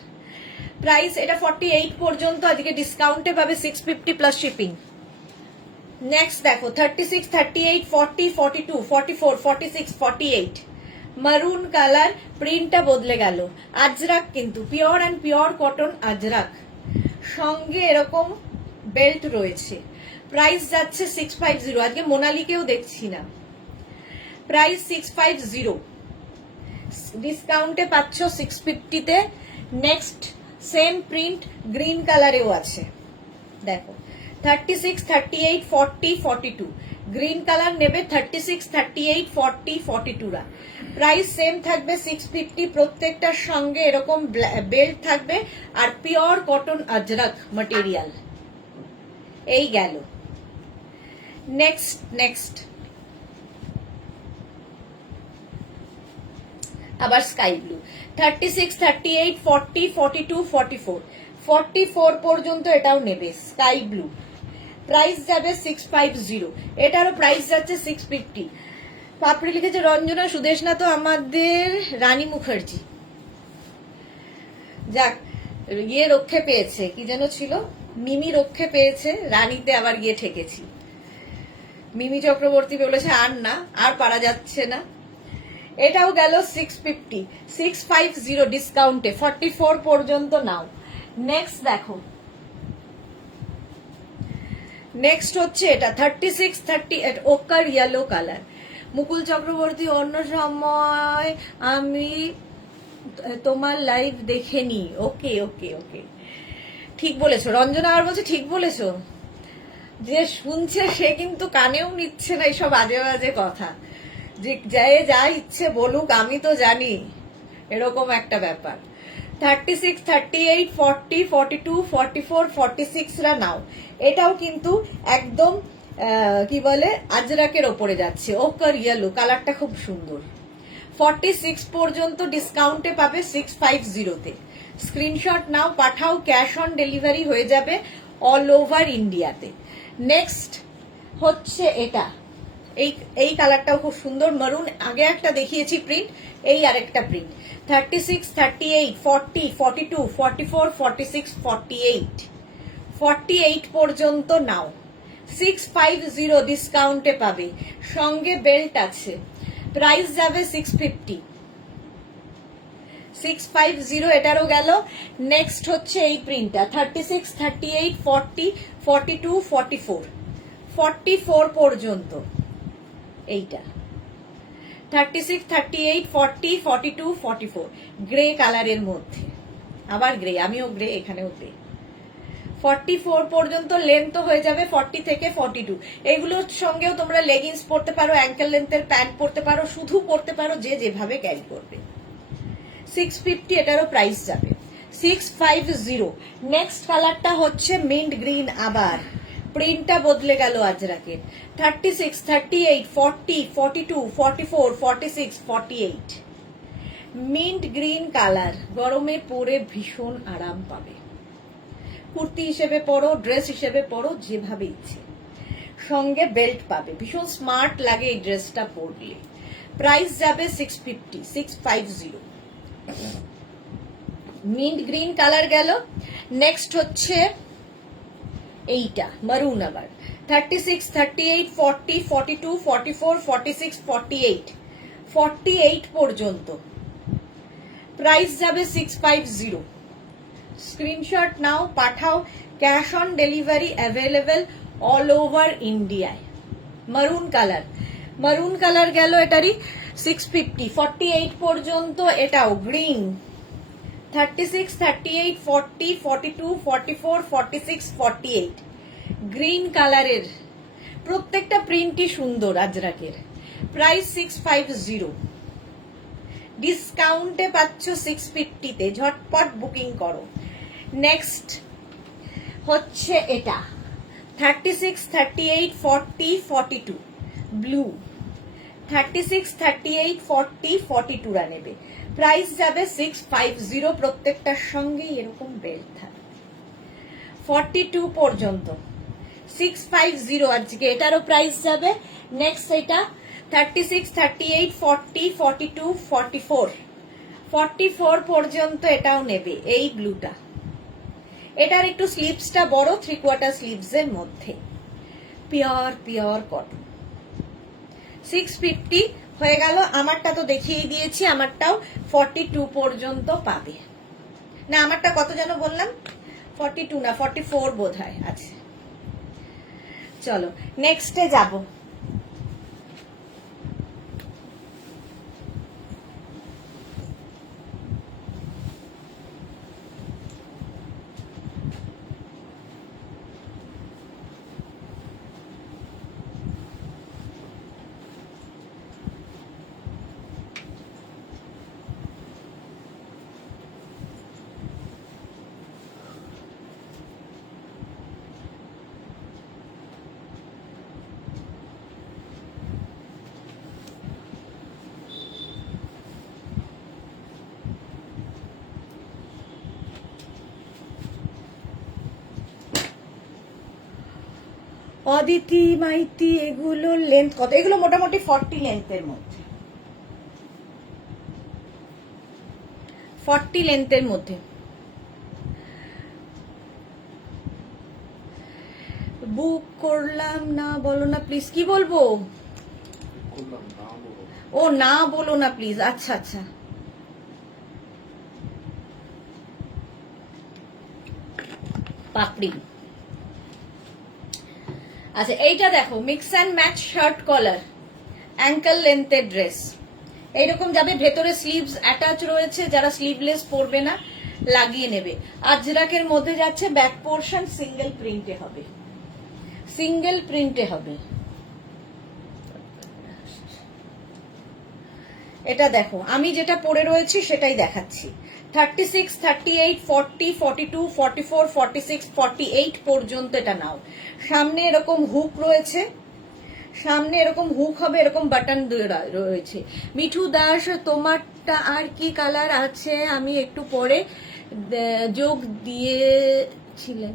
Price এটা 48 পর্যন্ত, আজকে ডিসকাউন্টে পাবে 650 প্লাস শিপিং। নেক্সট দেখো 36, 38, 40, 42, 44, 46, 48 মারুন কালার, প্রিন্টটা বদলে গেল। আজরাক কিন্তু pure and pure cotton Ajrak, সঙ্গে এরকম বেল্ট রয়েছে। প্রাইস যাচ্ছে 650, আজকে মোনালিকেও দেখছি না। প্রাইস 650, ডিসকাউন্টে পাচ্ছ 650-তে। নেক্সট সেম প্রিন্ট গ্রিন কালারেও আছে, দেখো 36, 38, 40, 42 গ্রিন কালার নেবে 36, 38, 40, 42 রা। প্রাইস সেম থাকবে 650, প্রত্যেকটার সঙ্গে এরকম বেল্ট থাকবে আর পিওর কটন আজরাক ম্যাটেরিয়াল। এই গেল। নেক্সট আবার স্কাই ব্লু 36, 38, 40, 42, 44 44 পর্যন্ত এটাও নেবে স্কাই ব্লু। প্রাইস যাবে 650, এটারও প্রাইস যাচ্ছে 650। পাপড়ি লিখেছে রঞ্জনা সুদেশনা তো আমাদের রানী মুখার্জি। যাক, গিয়ে রক্ষে পেয়েছে, কি যেন ছিল, মিমি রক্ষে পেয়েছে, রানীতে আবার গিয়ে ঠেকেছি। মিমি চক্রবর্তী বলেছে আর না, আর পারা যাচ্ছে না। এটাও গেল 650, 650 ডিসকাউন্টে 44 পর্যন্ত নাও। নেক্সট দেখো, নেক্সট হচ্ছে এটা 36, 38 ওকার ইয়েলো কালার। মুকুল চক্রবর্তী অন্য সময় আমি তোমার লাইভ দেখেনি। ওকে ওকে ওকে, ঠিক বলেছো। রঞ্জনা আর বলছে ঠিক বলেছো, যে শুনছে সে কিন্তু কানেও নিচ্ছে না এইসব আজে বাজে কথা, যে যা ইচ্ছে বলুক, আমি তো জানি, এরকম একটা ব্যাপার। 36, 38, 40, 42, 44, 46 রা নাও। এটাও কিন্তু একদম কি বলে আজরাকের ওপরে যাচ্ছে, ওকার ইয়েলো কালারটা খুব সুন্দর। 46 পর্যন্ত ডিসকাউন্টে পাবে 650-তে। স্ক্রিনশট নাও, পাঠাও, ক্যাশ অন ডেলিভারি হয়ে যাবে অল ওভার ইন্ডিয়াতে। নেক্সট হচ্ছে এটা, এই কালারটাও খুব সুন্দর, মারুন। আগে একটা দেখিয়েছি প্রিন্ট, এই আরেকটা প্রিন্ট। 36, 38, 40, 42, 44, 46, 48 48 পর্যন্ত নাও। 650 ডিসকাউন্টে পাবে, সঙ্গে বেল্ট আছে। প্রাইস যাবে 650, 650 এটারও গেল। নেক্সট হচ্ছে এই প্রিন্টটা 36, 38, 40, 42, 44 44 পর্যন্ত। এইটা 36, 38, 40, 42, 44 গ্রে কালারের মধ্যে, আবার গ্রে, আমিও গ্রে, এখানেও গ্রে। 44 পর্যন্ত লেন্থ হয়ে যাবে 40 থেকে 42। এগুলোর সঙ্গেও তোমরা লেগিংস পরতে পারো, অ্যাঙ্কেল লেন্থের প্যান্ট পরতে পারো, শুধু পরতে পারো, যে যেভাবে ক্যারি করবে। 650 এটারও প্রাইস যাবে 650। নেক্সট কালারটা হচ্ছে মিন্ট গ্রিন, আবার প্রিন্টটা বদলে গেল আজরাকের। 36, 38, 40, 42, 44, 46, 48 মিন্ট গ্রিন কালার, গরমে পরে ভীষণ আরাম পাবে। কুর্তি হিসেবে পরো, ড্রেস হিসেবে পরো, যেভাবে ইচ্ছে। সঙ্গে বেল্ট পাবে, ভীষণ স্মার্ট লাগে এই ড্রেসটা পরলে। প্রাইস যাবে 650, 650। মিন্ট গ্রিন কালার গেল। নেক্সট হচ্ছে এইটা মারুন, আবার 36, 38, 40, 42, 44, 46, 48 48 পর্যন্ত। প্রাইস যাবে 650। স্ক্রিনশট নাও, পাঠাও, cash on delivery available all over ইন্ডিয়ায়। মারুন কালার, মারুন কালার গেল এটারই 650, 48 পর্যন্ত। এটাও গ্রিন 36, 38, 40, 42, 44, 46, 48 গ্রিন কালারের। প্রত্যেকটা প্রিন্টই সুন্দর আজরাকের। প্রাইস 650, ডিসকাউন্টে পাচ্ছ 650-তে, ঝটপট বুকিং করো। নেক্সট হচ্ছে এটা 36, 38, 40, 42 ব্লু। 36, 38, 40, 42 রা নেবে। প্রাইস যাবে 650, প্রত্যেকটার সঙ্গেই এরকম বেল্ট থাকবে। 42 পর্যন্ত 650 আজকে এটারও প্রাইস যাবে। নেক্সট এটা 36, 38, 40, 42, 44, 44 পর্যন্ত এটাও নেবে। এই ব্লুটা, এটার একটু স্লিভসটা বড়, 3/4 স্লিভস এর মধ্যে, পিওর পিওর কটন। 650 হয়ে গেল। আমারটা তো দেখিয়ে দিয়েছি, আমারটাও 42 পর্যন্ত পাবে। না, আমারটা কত যেন বললাম, 42 না 44 বোধ হয় আছে। চলো নেক্সটে যাব। অদিতি, মাইতি, এগুলোর লেন্থ কত? এগুলো মোটামুটি 40 লেন্থের মধ্যে, 40 লেন্থের মধ্যে। বুক করলাম না, বলো না প্লিজ। কি বলবো? ও না বলো না প্লিজ। আচ্ছা আচ্ছা, পাপড়ি। আচ্ছা এইটা দেখো, mix and match shirt collar, ankle লেন্থের ড্রেস। এইরকম যাবে, ভেতরে স্লিভস অ্যাটাচ রয়েছে, যারা স্লিভলেস পরবে না লাগিয়ে নেবে। আজরাকের মধ্যে যাচ্ছে, ব্যাক পোর্শন সিঙ্গেল প্রিন্টে হবে, সিঙ্গেল প্রিন্টে হবে। এটা দেখো, আমি যেটা পরে রয়েছি সেটাই দেখাচ্ছি। 36, 38, 40, 42, 44, 46, 48 পর্যন্ত এটা নাও। সামনে এরকম হুক রয়েছে, সামনে এরকম হুক হবে, এরকম বাটন রয়েছে। মিঠু দাস, তোমারটা আর কি কালার আছে? আমি একটু পরে যোগ দিয়েছিলেন।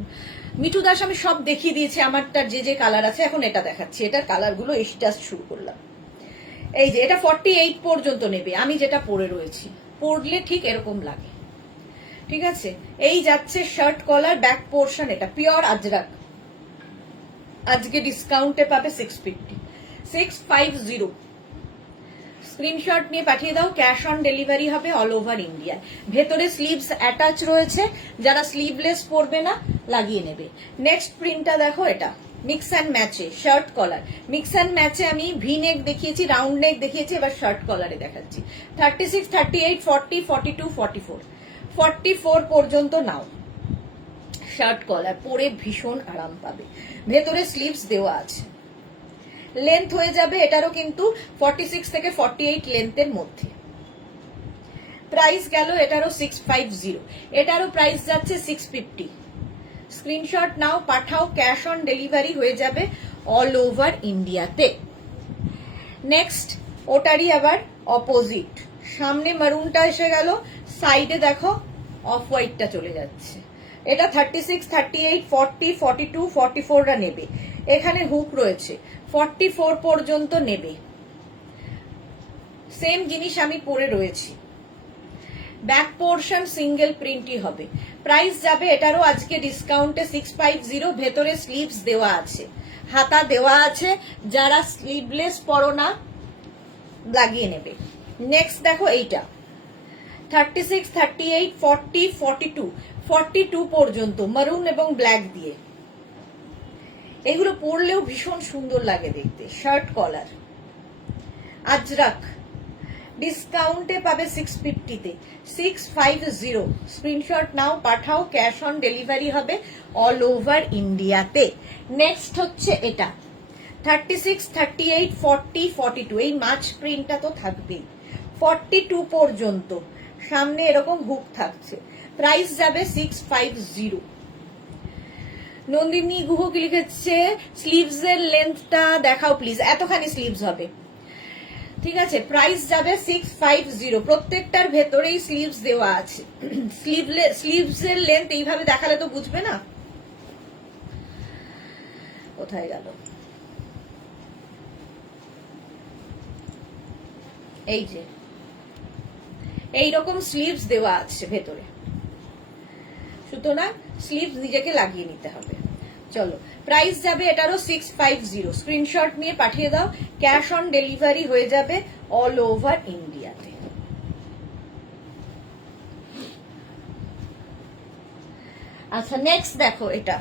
মিঠু দাস, আমি সব দেখিয়ে দিয়েছি আমারটা যে যে কালার আছে, এখন এটা দেখাচ্ছি। এটার কালারগুলো এসটা শুরু করলাম। এই যে এটা 48 পর্যন্ত নেবে, আমি যেটা পরে রয়েছি। পরলে ঠিক এরকম লাগে, ঠিক আছে? এই যাচ্ছে শার্ট কলার, ব্যাক পোর্শন, এটা পিওর আজরাক। আজকে ডিসকাউন্টে পাবে 650, 650। স্ক্রিনশট নিয়ে পাঠিয়ে দাও, ক্যাশ অন ডেলিভারি হবে অল ওভার ইন্ডিয়া। ভেতরে স্লিভস অ্যাটাচ রয়েছে, যারা স্লিভলেস পরবে না লাগিয়ে নেবে। নেক্সট প্রিন্টটা দেখো, এটা মিক্স অ্যান্ড ম্যাচে শার্ট কলার। মিক্স অ্যান্ড ম্যাচে আমি ভি নেক দেখিয়েছি, রাউন্ড নেক দেখিয়েছি, এবার শার্ট কলারে দেখাচ্ছি। 36, 38, 40, 42, 44, 44 পর্যন্ত নাও। শার্ট কলার পরে ভীষণ আরাম পাবে, ভেতরে স্লিভস দেওয়া আছে। লেন্থ হয়ে যাবে এটারও কিন্তু 46 থেকে 48 লেন্থের মধ্যে। প্রাইস গেল এটারও 650, এটারও প্রাইস যাচ্ছে 650। স্ক্রিনশট নাও, পাঠাও, ক্যাশ অন ডেলিভারি হয়ে যাবে অল ওভার ইন্ডিয়াতে। নেক্সট ওটারই আবার অপোজিট, সামনে মারুনটা এসে গেল, সাইডে দেখো অফ হোয়াইটটা চলে যাচ্ছে। এটা 36, 38, 40, 42, 44রা নেবে। এখানে হুক রয়েছে, 44 পর্যন্ত নেবে। সেম জিনিস আমি পরে রয়েছি। ব্যাক পোর্শন সিঙ্গেল প্রিন্টই হবে। প্রাইস যাবে এটারও আজকে ডিসকাউন্টে 650। ভেতরে স্লিভস দেওয়া আছে, হাতা দেওয়া আছে, যারা স্লিভলেস পরো না লাগিয়ে নেবে। নেক্সট দেখো এইটা 36, 38, 40, 42, 42 পর্যন্ত মারুন এবং ব্ল্যাক দিয়ে। এগুলো পরলেও ভীষণ সুন্দর লাগে দেখতে। শার্ট কলার আজরাক, ডিসকাউন্টে পাবে 650-তে, 650। স্ক্রিনশট নাও, পাঠাও, ক্যাশ অন ডেলিভারি হবে অল ওভার ইন্ডিয়াতে। নেক্সট হচ্ছে এটা 36, 38, 40, 42, এই মাছ প্রিন্টটা তো থাকবেই। 42 পর্যন্ত সামনে এরকম হুক থাকছে। প্রাইস যাবে 650। নন্দিনী গুহ কি লিখেছে, স্লিভস এর লেন্থটা দেখাও প্লিজ। এতখানি স্লিভস হবে, ঠিক আছে। প্রাইস যাবে 650। প্রত্যেকটার ভেতরেই স্লিভস দেওয়া আছে। স্লিভস এর লেন্থ এইভাবে দেখালে তো বুঝবে না। কোথায় গেল, এই যে এইরকম স্লিভস দেওয়া আছে ভেতরে, সুতরাং স্লিভস নিজেকে লাগিয়ে নিতে হবে। চলো, প্রাইস যাবে এটারও 650। স্ক্রিনশট নিয়ে পাঠিয়ে দাও, ক্যাশ অন ডেলিভারি হয়ে যাবে অল ওভার ইন্ডিয়াতে। আচ্ছা, নেক্সট দেখো, এটা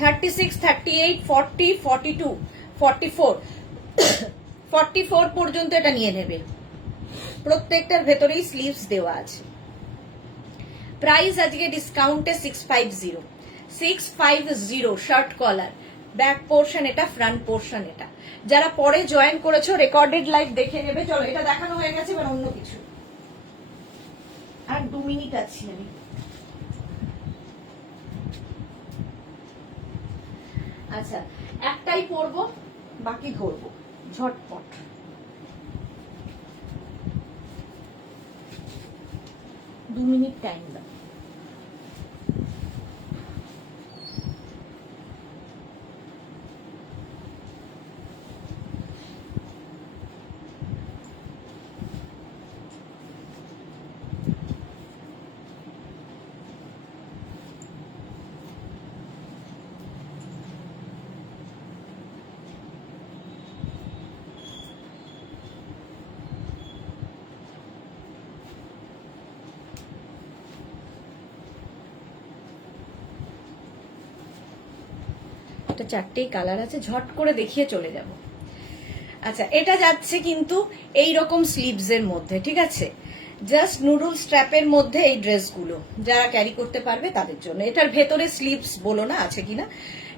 36, 38, 40, 42, 44, 44 পর্যন্ত এটা নিয়ে নেবে। প্রত্যেকটার ভেতরেই স্লিভস দেওয়া আছে। প্রাইস আজকে ডিসকাউন্টে 650, 650 শার্ট কলার, ব্যাক পোর্শন এটা, ফ্রন্ট পোর্শন এটা। যারা পরে জয়েন করেছো রেকর্ডেড লাইভ দেখে নেবে। চলো, এটা দেখানো হয়ে গেছে, এবার অন্য কিছু। আর 2 মিনিট আছি আমি। আচ্ছা, একটাই পরবো, বাকি ধরবো ঝটপট। দু মিনিট টাইম দাও। এটা 4টেই কালার আছে, ঝট করে দেখিয়ে চলে যাব। আচ্ছা, এটা যাচ্ছে কিন্তু এই রকম স্লিভস এর মধ্যে, ঠিক আছে, জাস্ট নুডল স্ট্র্যাপের মধ্যে এই ড্রেসগুলো যারা ক্যারি করতে পারবে তাদের জন্য। এটার ভেতরে স্লিভস বলো না আছে কিনা,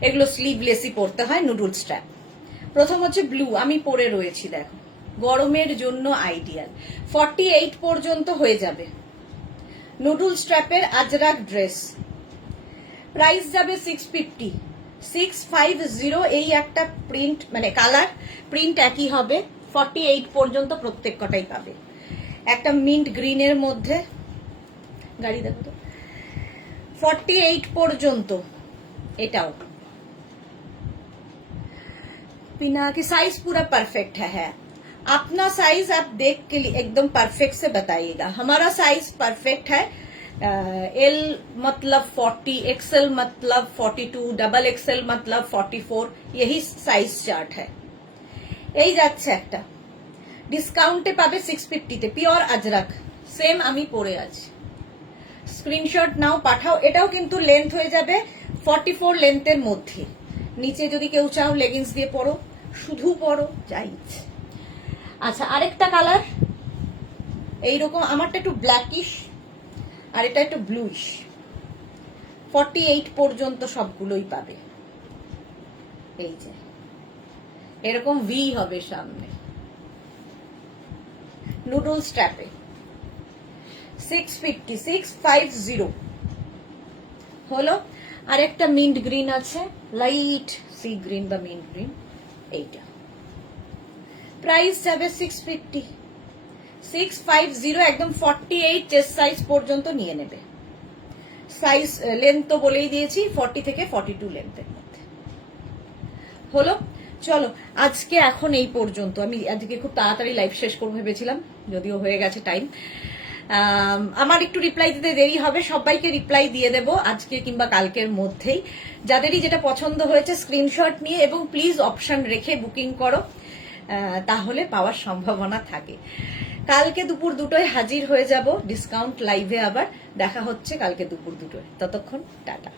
এগুলো স্লিভলেসই পরতে হয়, নুডল স্ট্র্যাপ। প্রথম হচ্ছে ব্লু, আমি পরে রয়েছি, দেখো, গরমের জন্য আইডিয়াল। 48 পর্যন্ত হয়ে যাবে। নুডল স্ট্র্যাপের আজরাক ড্রেস, প্রাইস যাবে 650, 650। এই একটা প্রিন্ট, মানে কালার প্রিন্ট একই হবে। 48 পর্যন্ত প্রত্যেক কটাই পাবে। একটা মিন্ট গ্রিনের মধ্যে, গাড়ি দেখো তো, 48 পর্যন্ত এটাও। पिना की साइज पूरा परफेक्ट है। अपना साइज आप देख के एकदम परफेक्ट से बताइएगा। हमारा साइज परफेक्ट है। एल मतलब 40, एक्सएल मतलब 42, डबल एक्सएल मतलब 44, यही साइज चार्ट है। এই যাচ্ছে একটা, ডিসকাউন্টে পাবে 650-তে, পিওর আজরাক, সেম আমি পরে আছি। স্ক্রিনশট নাও, পাঠাও। এটাও কিন্তু লেন্থ হয়ে যাবে 44 লেন্থের মধ্যে। নিচে যদি কেউ চাও লেগিংস দিয়ে পরো, শুধু পরো, যা ইচ্ছে। আচ্ছা, আরেকটা কালার এইরকম, আমারটা একটু ব্ল্যাকিশ আর এটা একটু ব্লুইশ। 48 পর্যন্ত সবগুলোই পাবে। এই যে এরকম ভি হবে সামনে, নুডল স্ট্র্যাপে, 650, 650 হলো। আর একটা মিন্ট গ্রিন আছে, লাইট সি গ্রিন বা মিন্ট গ্রিন, এইটা। প্রাইস যাবে 650, 650, একদম 48 চেস্ট সাইজ পর্যন্ত নিয়ে নেবে। সাইজ লেন্থ তো বলেই দিয়েছি, 40 থেকে 42 লেন্থের মধ্যে হলো। চলো, আজকে এখন এই পর্যন্ত। আমি আজকে খুব তাড়াতাড়ি লাইভ শেষ করবো ভেবেছিলাম, যদিও হয়ে গেছে টাইম। আমার একটু রিপ্লাই দিতে দেরি হবে, সবাইকে রিপ্লাই দিয়ে দেব আজকে কিংবা কালকের মধ্যেই। যাদেরই যেটা পছন্দ হয়েছে স্ক্রিনশট নিয়ে এবং প্লিজ অপশন রেখে বুকিং করো, তাহলে পাওয়ার সম্ভাবনা থাকে। কালকে দুপুর 2টোয় হাজির হয়ে যাব ডিসকাউন্ট লাইভে। আবার দেখা হচ্ছে কালকে দুপুর 2টোয়। ততক্ষণ টাটা।